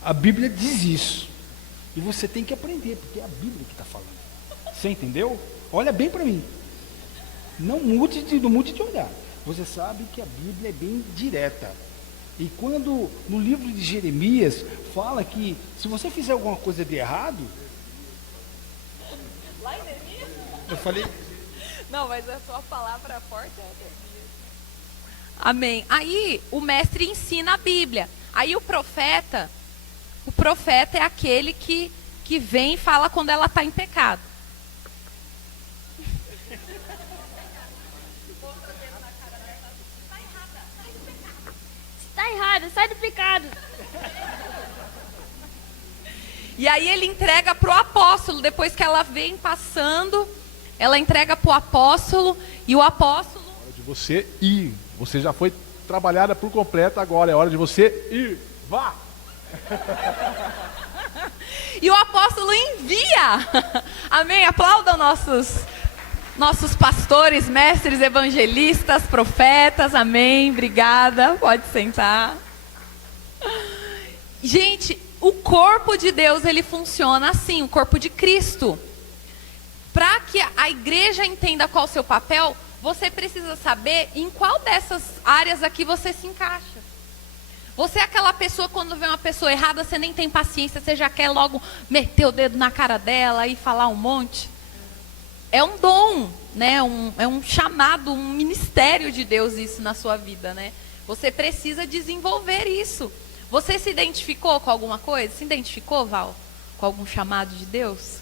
a Bíblia diz isso. E você tem que aprender, porque é a Bíblia que está falando. Você entendeu? Olha bem para mim. Não mude de olhar. Você sabe que a Bíblia é bem direta. E quando no livro de Jeremias fala que se você fizer alguma coisa de errado... Lá em Jeremias? Eu falei... Não, mas a sua palavra forte é Jeremias. Amém. Aí o mestre ensina a Bíblia. Aí o profeta é aquele que vem e fala quando ela está em pecado. Está errado, sai do pecado. E aí ele entrega para o apóstolo, depois que ela vem passando, ela entrega para o apóstolo, e o apóstolo... É hora de você ir. Você já foi trabalhada por completo, agora é hora de você ir. Vá! E o apóstolo envia. Amém? Aplaudam nossos pastores, mestres, evangelistas, profetas. Amém? Obrigada. Pode sentar. Gente, o corpo de Deus, ele funciona assim, o corpo de Cristo. Para que a igreja entenda qual é o seu papel, você precisa saber em qual dessas áreas aqui você se encaixa. Você é aquela pessoa, quando vê uma pessoa errada, você nem tem paciência, você já quer logo meter o dedo na cara dela e falar um monte. É um dom, né? É um chamado, um ministério de Deus isso na sua vida, né? Você precisa desenvolver isso. Você se identificou com alguma coisa? Se identificou, Val? Com algum chamado de Deus?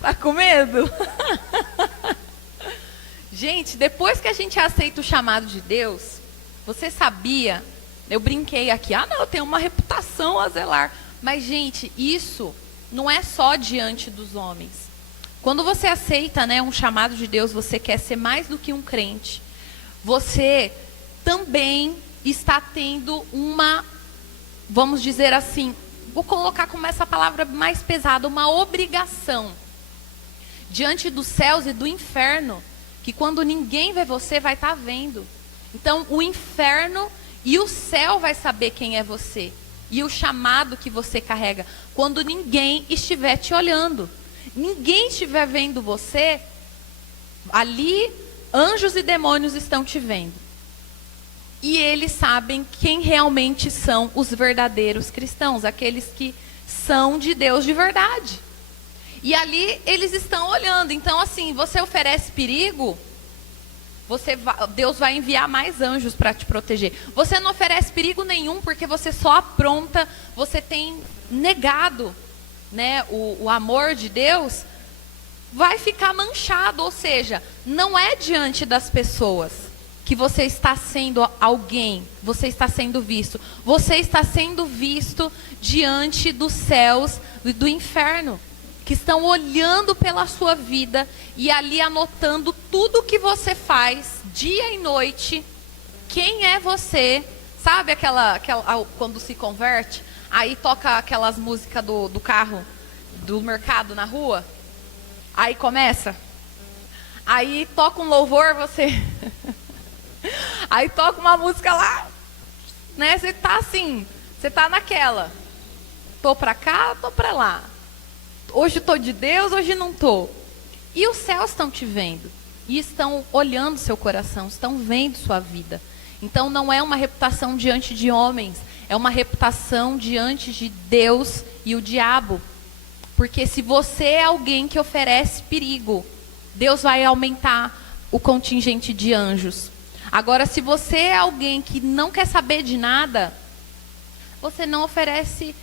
Tá com medo? Gente, depois que a gente aceita o chamado de Deus, você sabia? Eu brinquei aqui, não, eu tenho uma reputação a zelar. Mas, gente, isso não é só diante dos homens. Quando você aceita, né, um chamado de Deus, você quer ser mais do que um crente. Você também está tendo uma, vamos dizer assim, vou colocar como essa palavra mais pesada, uma obrigação diante dos céus e do inferno, que quando ninguém vê você, vai estar vendo. Então, o inferno e o céu vai saber quem é você. E o chamado que você carrega. Quando ninguém estiver te olhando. Ninguém estiver vendo você, ali, anjos e demônios estão te vendo. E eles sabem quem realmente são os verdadeiros cristãos. Aqueles que são de Deus de verdade. E ali, eles estão olhando. Então, assim, você oferece perigo... Deus vai enviar mais anjos para te proteger. Você não oferece perigo nenhum porque você só apronta, você tem negado, né, o amor de Deus, vai ficar manchado. Ou seja, não é diante das pessoas que você está sendo alguém, você está sendo visto. Você está sendo visto diante dos céus e do inferno, que estão olhando pela sua vida e ali anotando tudo que você faz, dia e noite, quem é você. Sabe aquela quando se converte, aí toca aquelas músicas do carro, do mercado na rua, aí começa, aí toca um louvor, você, aí toca uma música lá, né, você tá assim, você tá naquela, tô pra cá, tô pra lá. Hoje estou de Deus, hoje não estou. E os céus estão te vendo. E estão olhando seu coração, estão vendo sua vida. Então não é uma reputação diante de homens. É uma reputação diante de Deus e o diabo. Porque se você é alguém que oferece perigo, Deus vai aumentar o contingente de anjos. Agora, se você é alguém que não quer saber de nada, você não oferece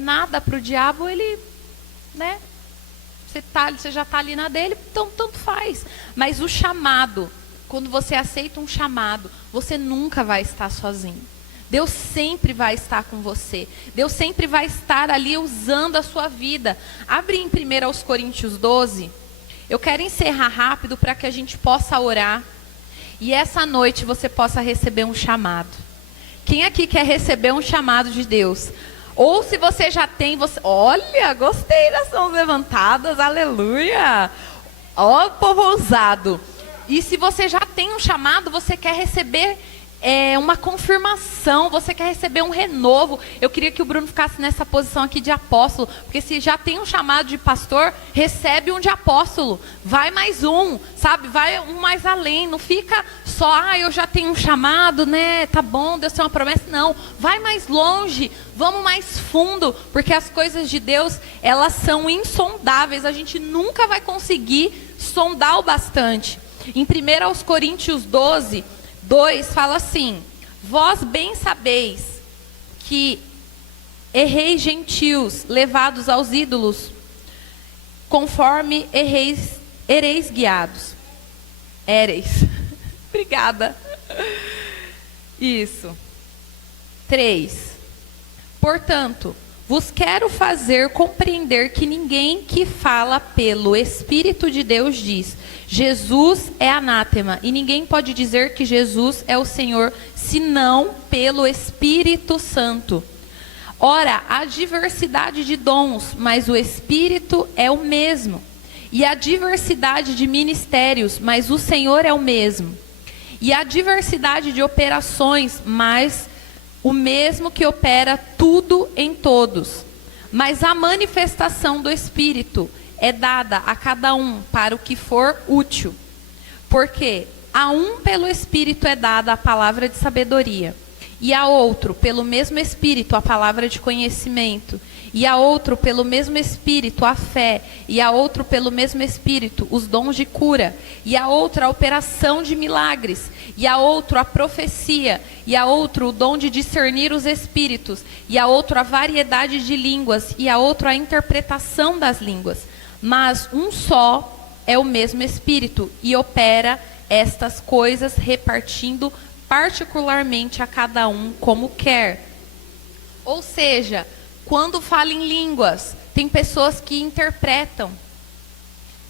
nada para o diabo, ele... né? Você já está ali na dele, então tanto faz. Mas o chamado, quando você aceita um chamado, você nunca vai estar sozinho. Deus sempre vai estar com você. Deus sempre vai estar ali usando a sua vida. Abre em 1 Coríntios 12. Eu quero encerrar rápido para que a gente possa orar. E essa noite você possa receber um chamado. Quem aqui quer receber um chamado de Deus? Ou se você já tem, olha, gostei das mãos levantadas, aleluia. Ó, povo ousado. E se você já tem um chamado, você quer receber uma confirmação, você quer receber um renovo. Eu queria que o Bruno ficasse nessa posição aqui de apóstolo, porque se já tem um chamado de pastor, recebe um de apóstolo. Vai mais um, sabe? Vai um mais além. Não fica só, eu já tenho um chamado, né? Tá bom, Deus tem uma promessa. Não, vai mais longe, vamos mais fundo, porque as coisas de Deus, elas são insondáveis. A gente nunca vai conseguir sondar o bastante. Em 1 Coríntios 12, 2 fala assim: vós bem sabeis que erreis gentios, levados aos ídolos, conforme ereis guiados. Éreis. Obrigada. Isso. 3. Portanto, vos quero fazer compreender que ninguém que fala pelo Espírito de Deus diz: Jesus é anátema, e ninguém pode dizer que Jesus é o Senhor, senão pelo Espírito Santo. Ora, há diversidade de dons, mas o Espírito é o mesmo. E há diversidade de ministérios, mas o Senhor é o mesmo. E há diversidade de operações, mas o mesmo que opera tudo em todos. Mas a manifestação do Espírito é dada a cada um para o que for útil. Porque a um pelo Espírito é dada a palavra de sabedoria, e a outro pelo mesmo Espírito a palavra de conhecimento, e a outro pelo mesmo Espírito a fé, e a outro pelo mesmo Espírito os dons de cura, e a outro a operação de milagres, e a outro a profecia, e a outro o dom de discernir os espíritos, e a outro a variedade de línguas, e a outro a interpretação das línguas. Mas um só é o mesmo Espírito, e opera estas coisas, repartindo particularmente a cada um como quer. Ou seja, quando fala em línguas, tem pessoas que interpretam,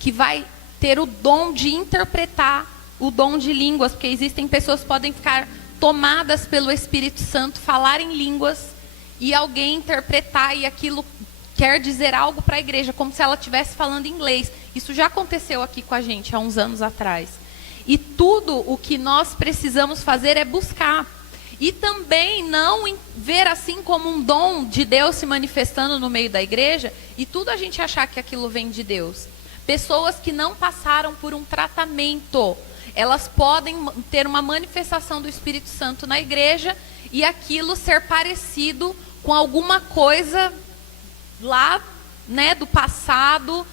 que vai ter o dom de interpretar o dom de línguas, porque existem pessoas que podem ficar tomadas pelo Espírito Santo, falar em línguas, e alguém interpretar, e aquilo quer dizer algo para a igreja, como se ela estivesse falando inglês. Isso já aconteceu aqui com a gente há uns anos atrás. E tudo o que nós precisamos fazer é buscar. E também não ver assim como um dom de Deus se manifestando no meio da igreja, e tudo a gente achar que aquilo vem de Deus. Pessoas que não passaram por um tratamento, elas podem ter uma manifestação do Espírito Santo na igreja, e aquilo ser parecido com alguma coisa lá, né, do passado,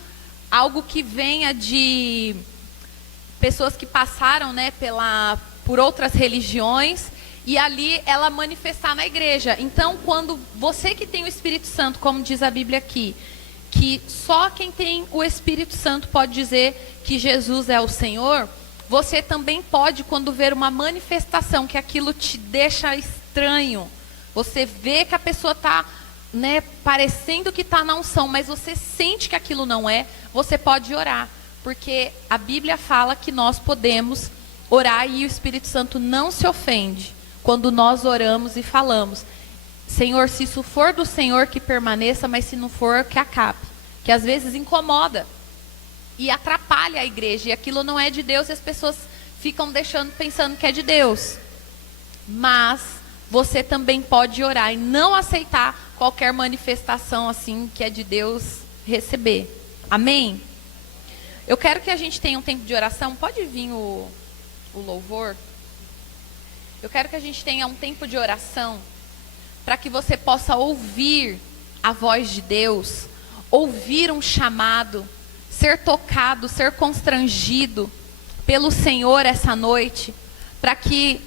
algo que venha de pessoas que passaram, né, por outras religiões, e ali ela manifestar na igreja. Então, quando você que tem o Espírito Santo, como diz a Bíblia aqui, que só quem tem o Espírito Santo pode dizer que Jesus é o Senhor, você também pode, quando ver uma manifestação que aquilo te deixa estranho, você vê que a pessoa está, né, parecendo que está na unção, mas você sente que aquilo não é, você pode orar. Porque a Bíblia fala que nós podemos orar e o Espírito Santo não se ofende quando nós oramos e falamos: Senhor, se isso for do Senhor, que permaneça, mas se não for, que acabe. Que às vezes incomoda e atrapalha a igreja, e aquilo não é de Deus, e as pessoas ficam pensando que é de Deus. Mas você também pode orar e não aceitar qualquer manifestação assim que é de Deus receber. Amém? Eu quero que a gente tenha um tempo de oração. Pode vir o louvor? Eu quero que a gente tenha um tempo de oração para que você possa ouvir a voz de Deus, ouvir um chamado, ser tocado, ser constrangido pelo Senhor essa noite, para que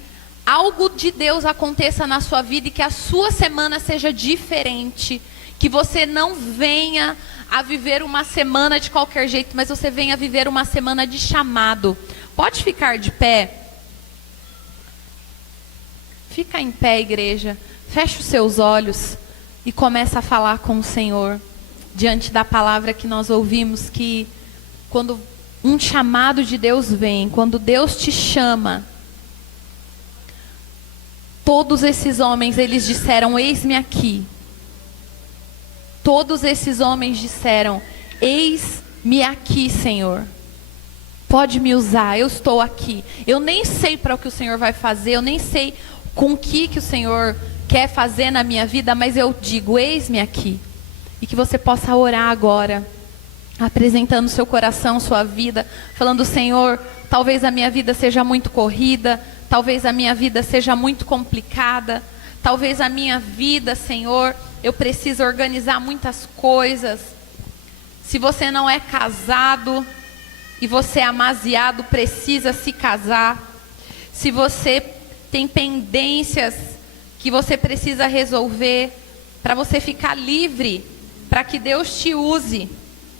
algo de Deus aconteça na sua vida e que a sua semana seja diferente, que você não venha a viver uma semana de qualquer jeito, mas você venha a viver uma semana de chamado. Pode ficar de pé? Fica em pé, igreja. Feche os seus olhos e começa a falar com o Senhor, diante da palavra que nós ouvimos, que quando um chamado de Deus vem, quando Deus te chama, todos esses homens, eles disseram: eis-me aqui. Todos esses homens disseram: eis-me aqui, Senhor. Pode me usar, eu estou aqui. Eu nem sei para o que o Senhor vai fazer, eu nem sei com o que o Senhor quer fazer na minha vida, mas eu digo: eis-me aqui. E que você possa orar agora, apresentando seu coração, sua vida, falando: Senhor, talvez a minha vida seja muito corrida, talvez a minha vida seja muito complicada, talvez a minha vida, Senhor, eu preciso organizar muitas coisas. Se você não é casado e você é amasiado, precisa se casar. Se você tem pendências que você precisa resolver, para você ficar livre, para que Deus te use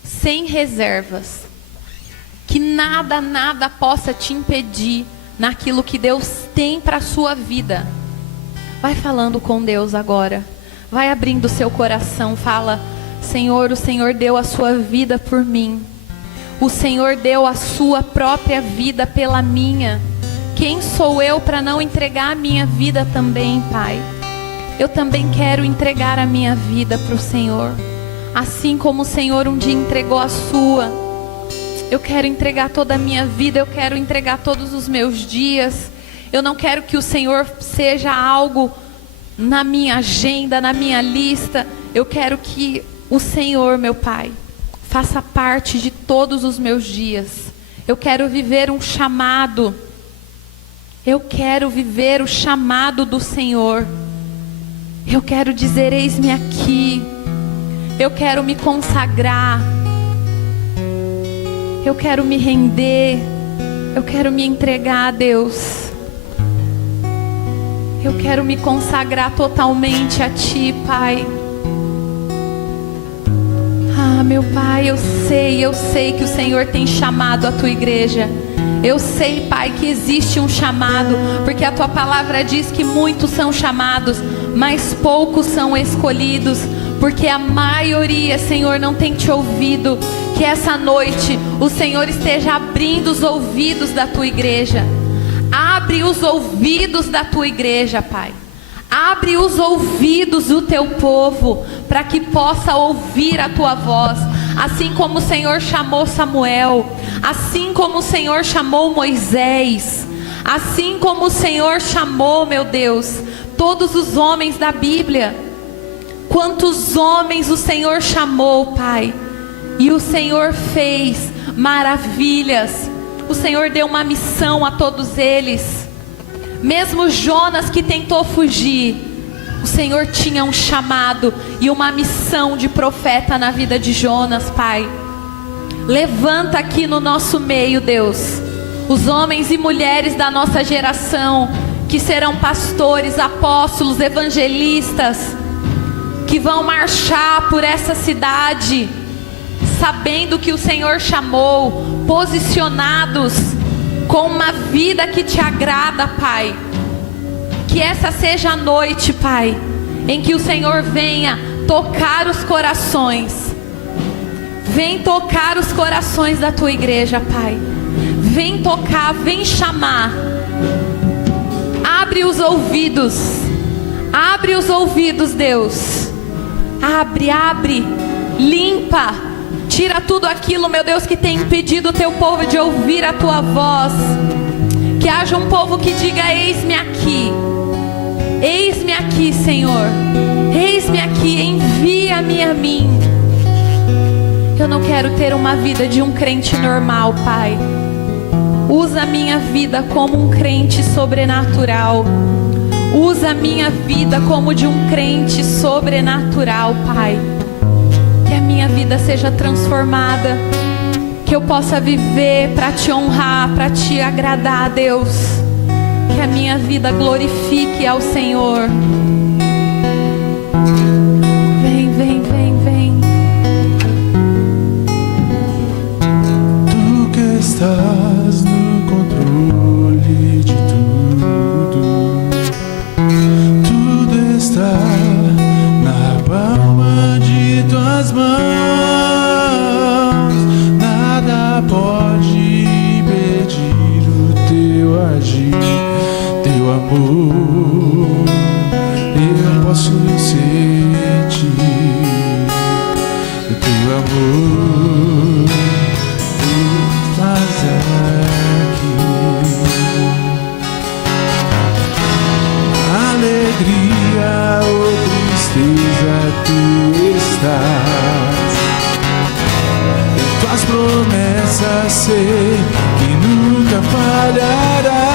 sem reservas. Que nada, nada possa te impedir naquilo que Deus tem para a sua vida. Vai falando com Deus agora. Vai abrindo seu coração. Fala: Senhor, o Senhor deu a sua vida por mim. O Senhor deu a sua própria vida pela minha. Quem sou eu para não entregar a minha vida também, Pai? Eu também quero entregar a minha vida para o Senhor. Assim como o Senhor um dia entregou a sua. Eu quero entregar toda a minha vida. Eu quero entregar todos os meus dias. Eu não quero que o Senhor seja algo na minha agenda, na minha lista. Eu quero que o Senhor, meu Pai, faça parte de todos os meus dias. Eu quero viver um chamado. Eu quero viver o chamado do Senhor. Eu quero dizer: eis-me aqui. Eu quero me consagrar. Eu quero me render. Eu quero me entregar a Deus. Eu quero me consagrar totalmente a Ti, Pai. Ah, meu Pai, eu sei que o Senhor tem chamado a Tua igreja. Eu sei, Pai, que existe um chamado, porque a Tua palavra diz que muitos são chamados, mas poucos são escolhidos, porque a maioria, Senhor, não tem Te ouvido. Que essa noite o Senhor esteja abrindo os ouvidos da Tua igreja. Abre os ouvidos da Tua igreja, Pai. Abre os ouvidos do Teu povo, para que possa ouvir a Tua voz. Assim como o Senhor chamou Samuel, assim como o Senhor chamou Moisés, assim como o Senhor chamou, meu Deus, todos os homens da Bíblia. Quantos homens o Senhor chamou, Pai, e o Senhor fez maravilhas. O Senhor deu uma missão a todos eles. Mesmo Jonas, que tentou fugir, o Senhor tinha um chamado e uma missão de profeta na vida de Jonas, Pai. Levanta aqui no nosso meio, Deus, os homens e mulheres da nossa geração, que serão pastores, apóstolos, evangelistas, que vão marchar por essa cidade, sabendo que o Senhor chamou, posicionados com uma vida que Te agrada, Pai. Que essa seja a noite, Pai, em que o Senhor venha tocar os corações. Vem tocar os corações da Tua igreja, Pai. Vem tocar, vem chamar. Abre os ouvidos. Abre os ouvidos, Deus. Abre, abre. Limpa. Tira tudo aquilo, meu Deus, que tem impedido o Teu povo de ouvir a Tua voz. Que haja um povo que diga: eis-me aqui. Eis-me aqui, Senhor. Eis-me aqui, envia-me a mim. Eu não quero ter uma vida de um crente normal, Pai. Usa a minha vida como um crente sobrenatural. Usa a minha vida como de um crente sobrenatural, Pai. Que a minha vida seja transformada. Que eu possa viver para Te honrar, para Te agradar, Deus. Que a minha vida glorifique ao Senhor. Vem, vem, vem, vem. Tu que estás no controle de tudo, tudo está na palma de Tuas mãos. Nada pode impedir o Teu agir, Teu amor. Eu posso sentir. amor tu faz aqui. Alegria ou tristeza tu estás. Em tuas promessas sei que nunca falhará.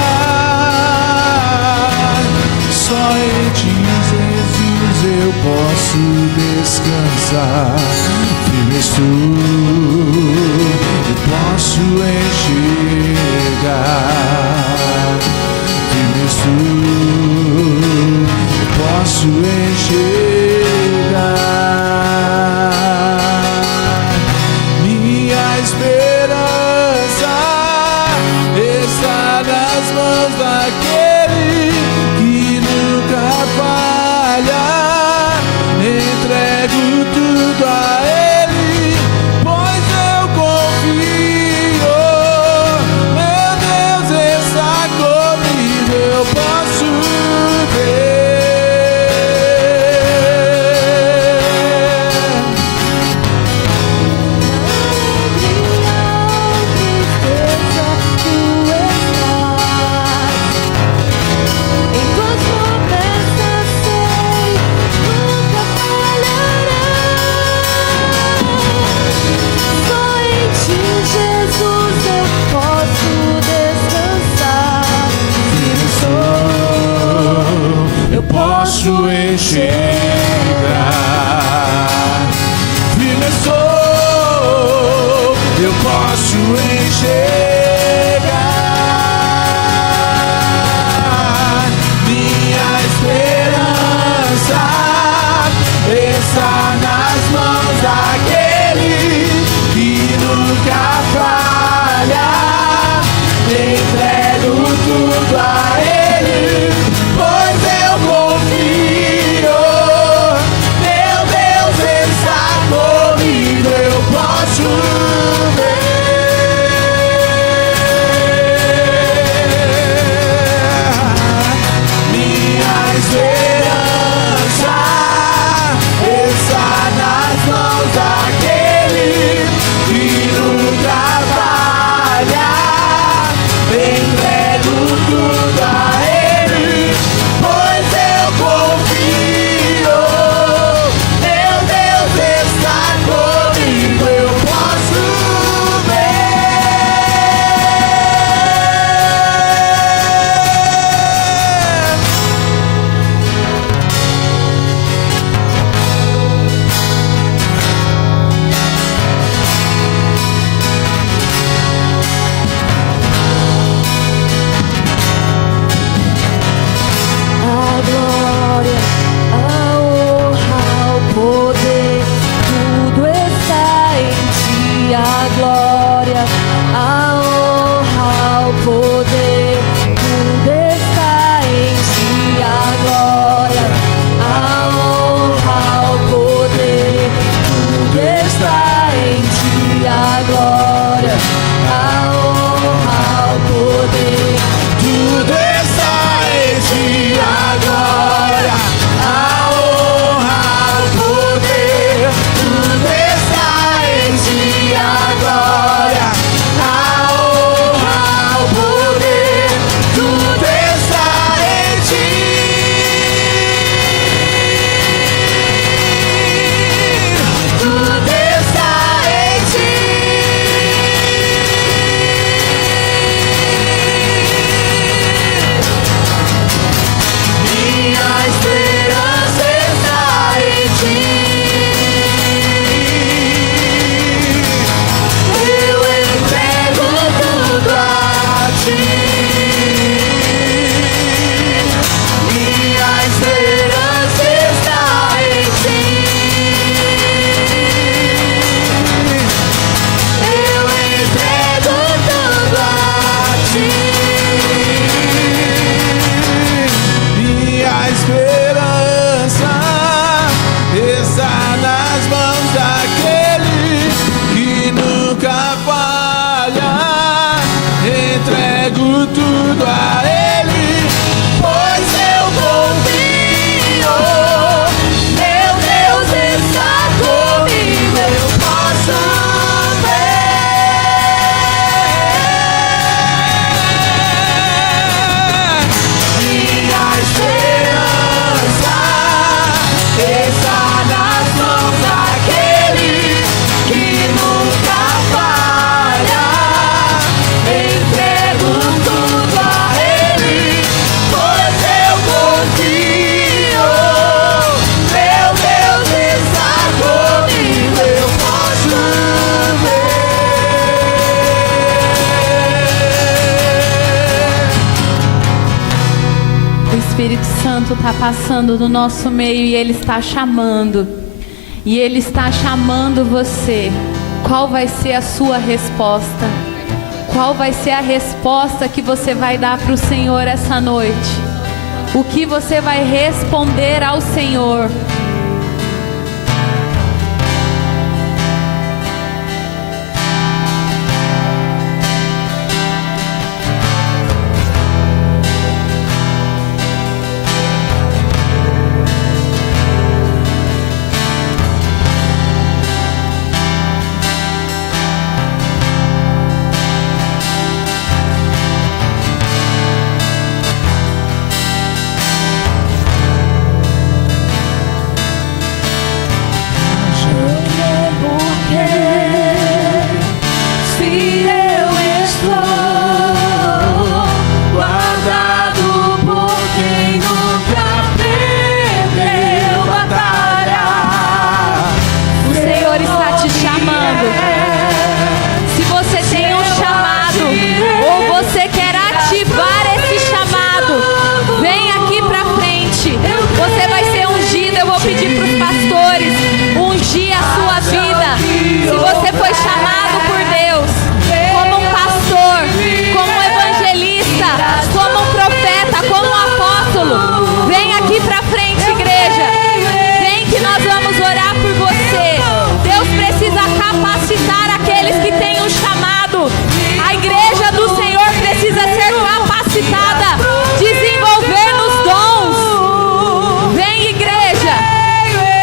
Só em ti, Jesus, eu posso descansar. Firme estou e posso enxergar. Firme estou e posso enxergar. Minha esperança está nas mãos daquele que nunca falha. Entrego tudo a Ele, pois eu confio. Meu Deus está comigo, eu posso ver. Eu posso enxergar. Firme sou, eu posso enxergar. Minha esperança está nas mãos daquele que nunca falha. Entrego tudo a Ele, pois eu confio. O Espírito Santo está passando no nosso meio e Ele está chamando. E Ele está chamando você. Qual vai ser a sua resposta? Qual vai ser a resposta que você vai dar para o Senhor essa noite? O que você vai responder ao Senhor? Desenvolver nos dons. Vem, igreja.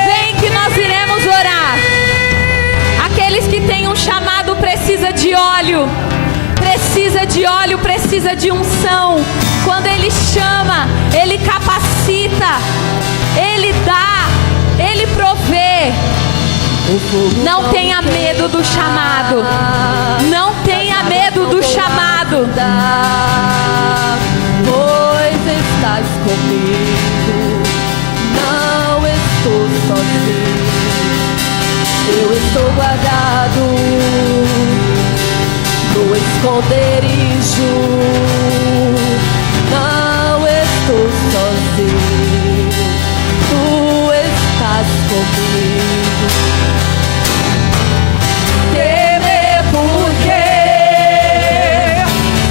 Vem que nós iremos orar. Aqueles que têm um chamado precisa de óleo. Precisa de óleo, precisa de unção. Quando Ele chama, Ele capacita, Ele dá, Ele provê. Não tenha medo do chamado. Não tenha medo do chamado. Pois estás comigo, não estou sozinho. Eu estou guardado no esconderijo. Não estou sozinho. Tu estás comigo. Temer por quê?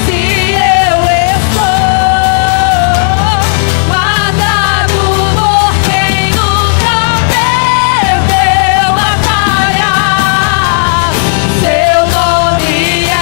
Se eu estou guardado por quem nunca perdeu batalha. Seu nome é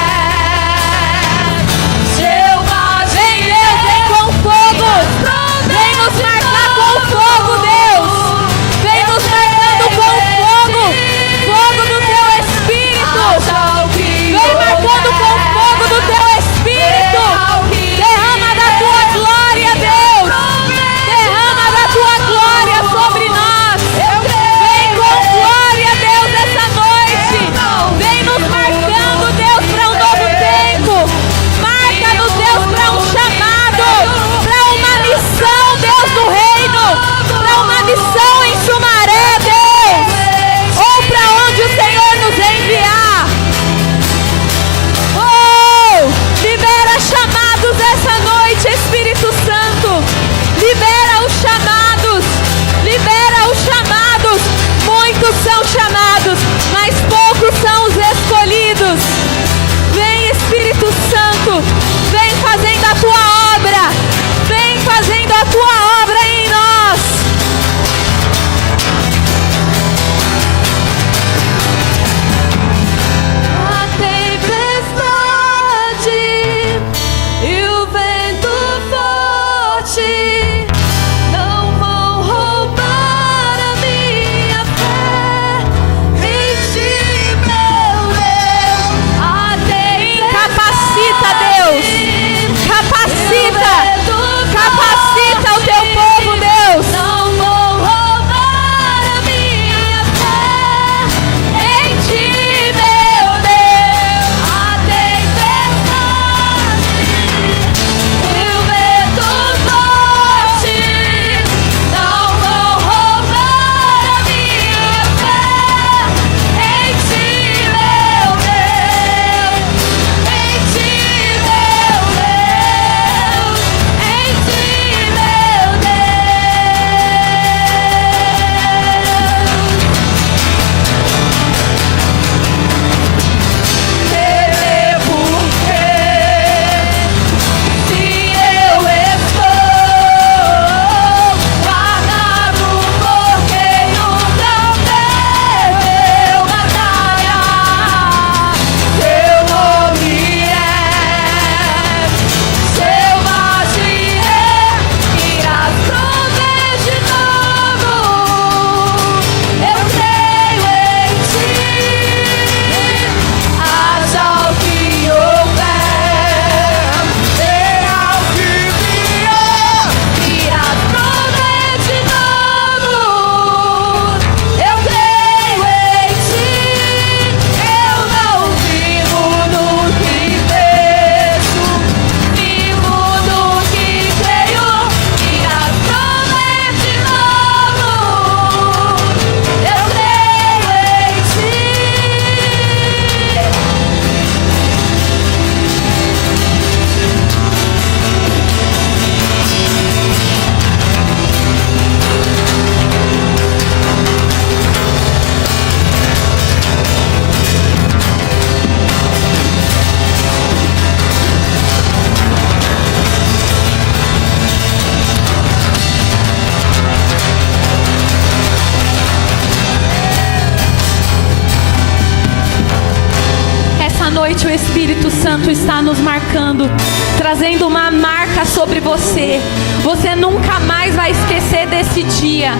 Espírito Santo está nos marcando, trazendo uma marca sobre você. Você nunca mais vai esquecer desse dia.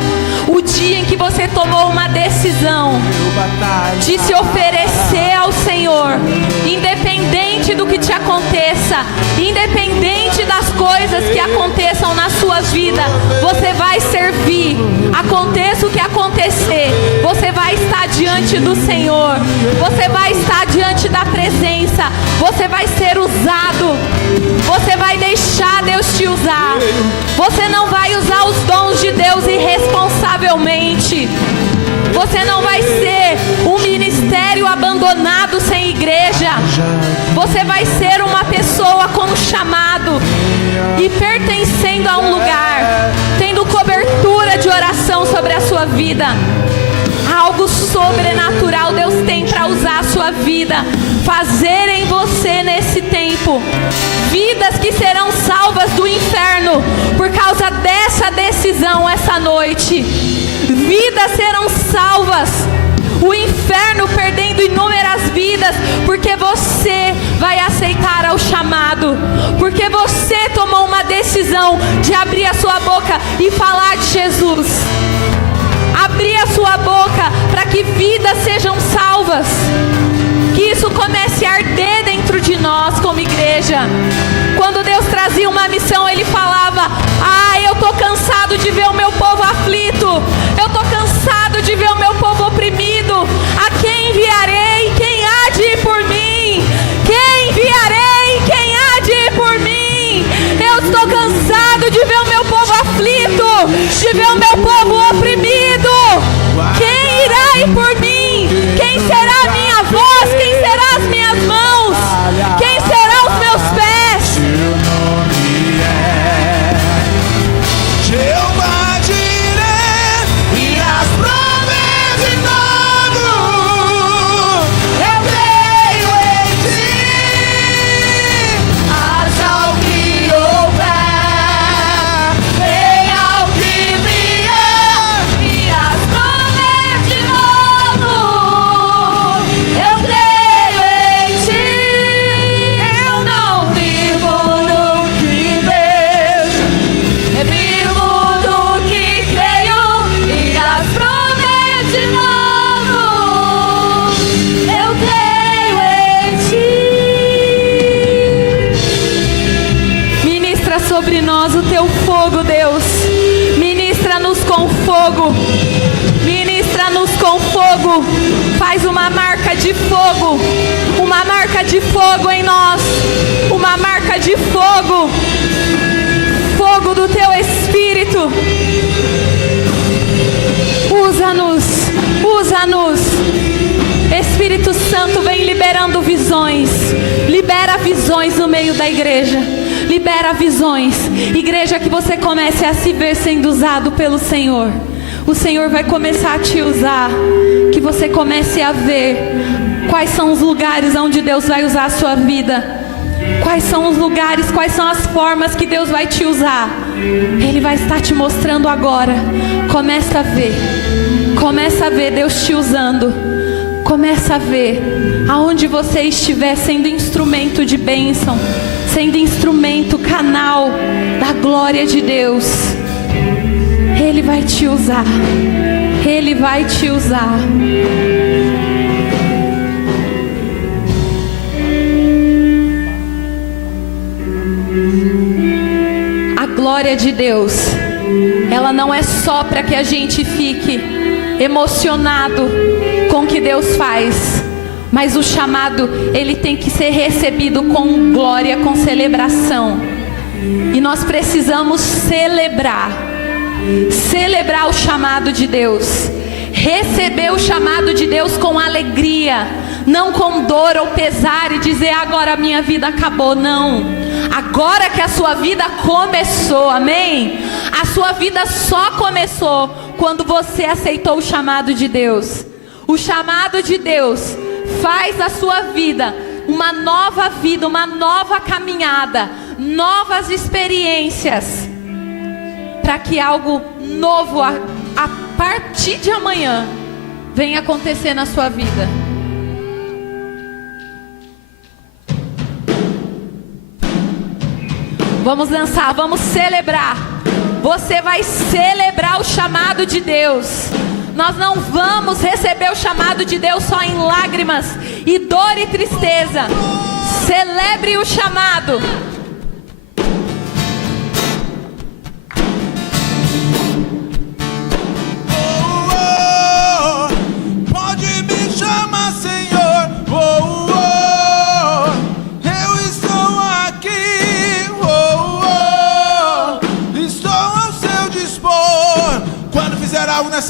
O dia em que você tomou uma decisão de se oferecer ao Senhor, independente do que te aconteça, independente das coisas que aconteçam na sua vida, você vai servir. Aconteça o que acontecer, você vai estar diante do Senhor, você vai estar diante da presença, você vai ser usado, você vai deixar Deus te usar. Você não vai usar os dons de Deus irresponsavelmente. Você não vai ser um ministério abandonado sem igreja. Você vai ser uma pessoa com um chamado e pertencendo a um lugar, tendo cobertura de oração sobre a sua vida. Algo sobrenatural Deus tem para usar a sua vida, fazer em você nesse tempo. Vidas que serão salvas do inferno por causa dessa decisão essa noite. Vidas serão salvas, o inferno perdendo inúmeras vidas, porque você vai aceitar ao chamado, porque você tomou uma decisão de abrir a sua boca e falar de Jesus. Abrir a sua boca para que vidas sejam salvas. Que isso comece a arder dentro de nós como igreja. Quando Deus trazia uma missão, Ele falava: eu estou cansado de ver o meu povo aflito. Eu estou cansado de ver o meu povo oprimido. A quem enviarei? Quem há de ir por mim? Quem enviarei? Quem há de ir por mim? Eu estou cansado de ver o meu povo aflito, de ver o meu povo oprimido. Quem irá ir por mim? Quem será a minha voz? Quem será as minhas mãos? Quem será os meus pés? Teu nome é Jeová Jireh, e as provas de novo. Eu creio em ti. Haja o que houver, venha o que vier, e as provas de novo. Eu creio em ti. Eu não vivo no que vejo, eu vivo no que creio, e as promessas de novo. Eu creio em ti. Ministra sobre nós o teu fogo, Deus. Ministra-nos com fogo. Ministra-nos com fogo. Faz uma marca de fogo. Uma marca de fogo em nós. Uma marca de fogo. Fogo do teu Espírito. Usa-nos. Usa-nos. Espírito Santo, vem liberando visões. Libera visões no meio da igreja. Libera visões. Igreja, que você comece a se ver sendo usado pelo Senhor. O Senhor vai começar a te usar. Que você comece a ver quais são os lugares onde Deus vai usar a sua vida. Quais são os lugares, quais são as formas que Deus vai te usar. Ele vai estar te mostrando agora. Começa a ver. Começa a ver Deus te usando. Começa a ver aonde você estiver sendo instrumento de bênção, sendo instrumento, canal da glória de Deus. Ele vai te usar. Ele vai te usar. A glória de Deus, ela não é só para que a gente fique emocionado com o que Deus faz, mas o chamado, ele tem que ser recebido com glória, com celebração. E nós precisamos celebrar o chamado de Deus, receber o chamado de Deus com alegria, não com dor ou pesar e dizer: agora a minha vida acabou. Não, agora que a sua vida começou, amém? A sua vida só começou quando você aceitou o chamado de Deus. O chamado de Deus faz a sua vida, uma nova caminhada, novas experiências, para que algo novo a partir de amanhã venha acontecer na sua vida. Vamos dançar, vamos celebrar. Você vai celebrar o chamado de Deus. Nós não vamos receber o chamado de Deus só em lágrimas e dor e tristeza. Celebre o chamado.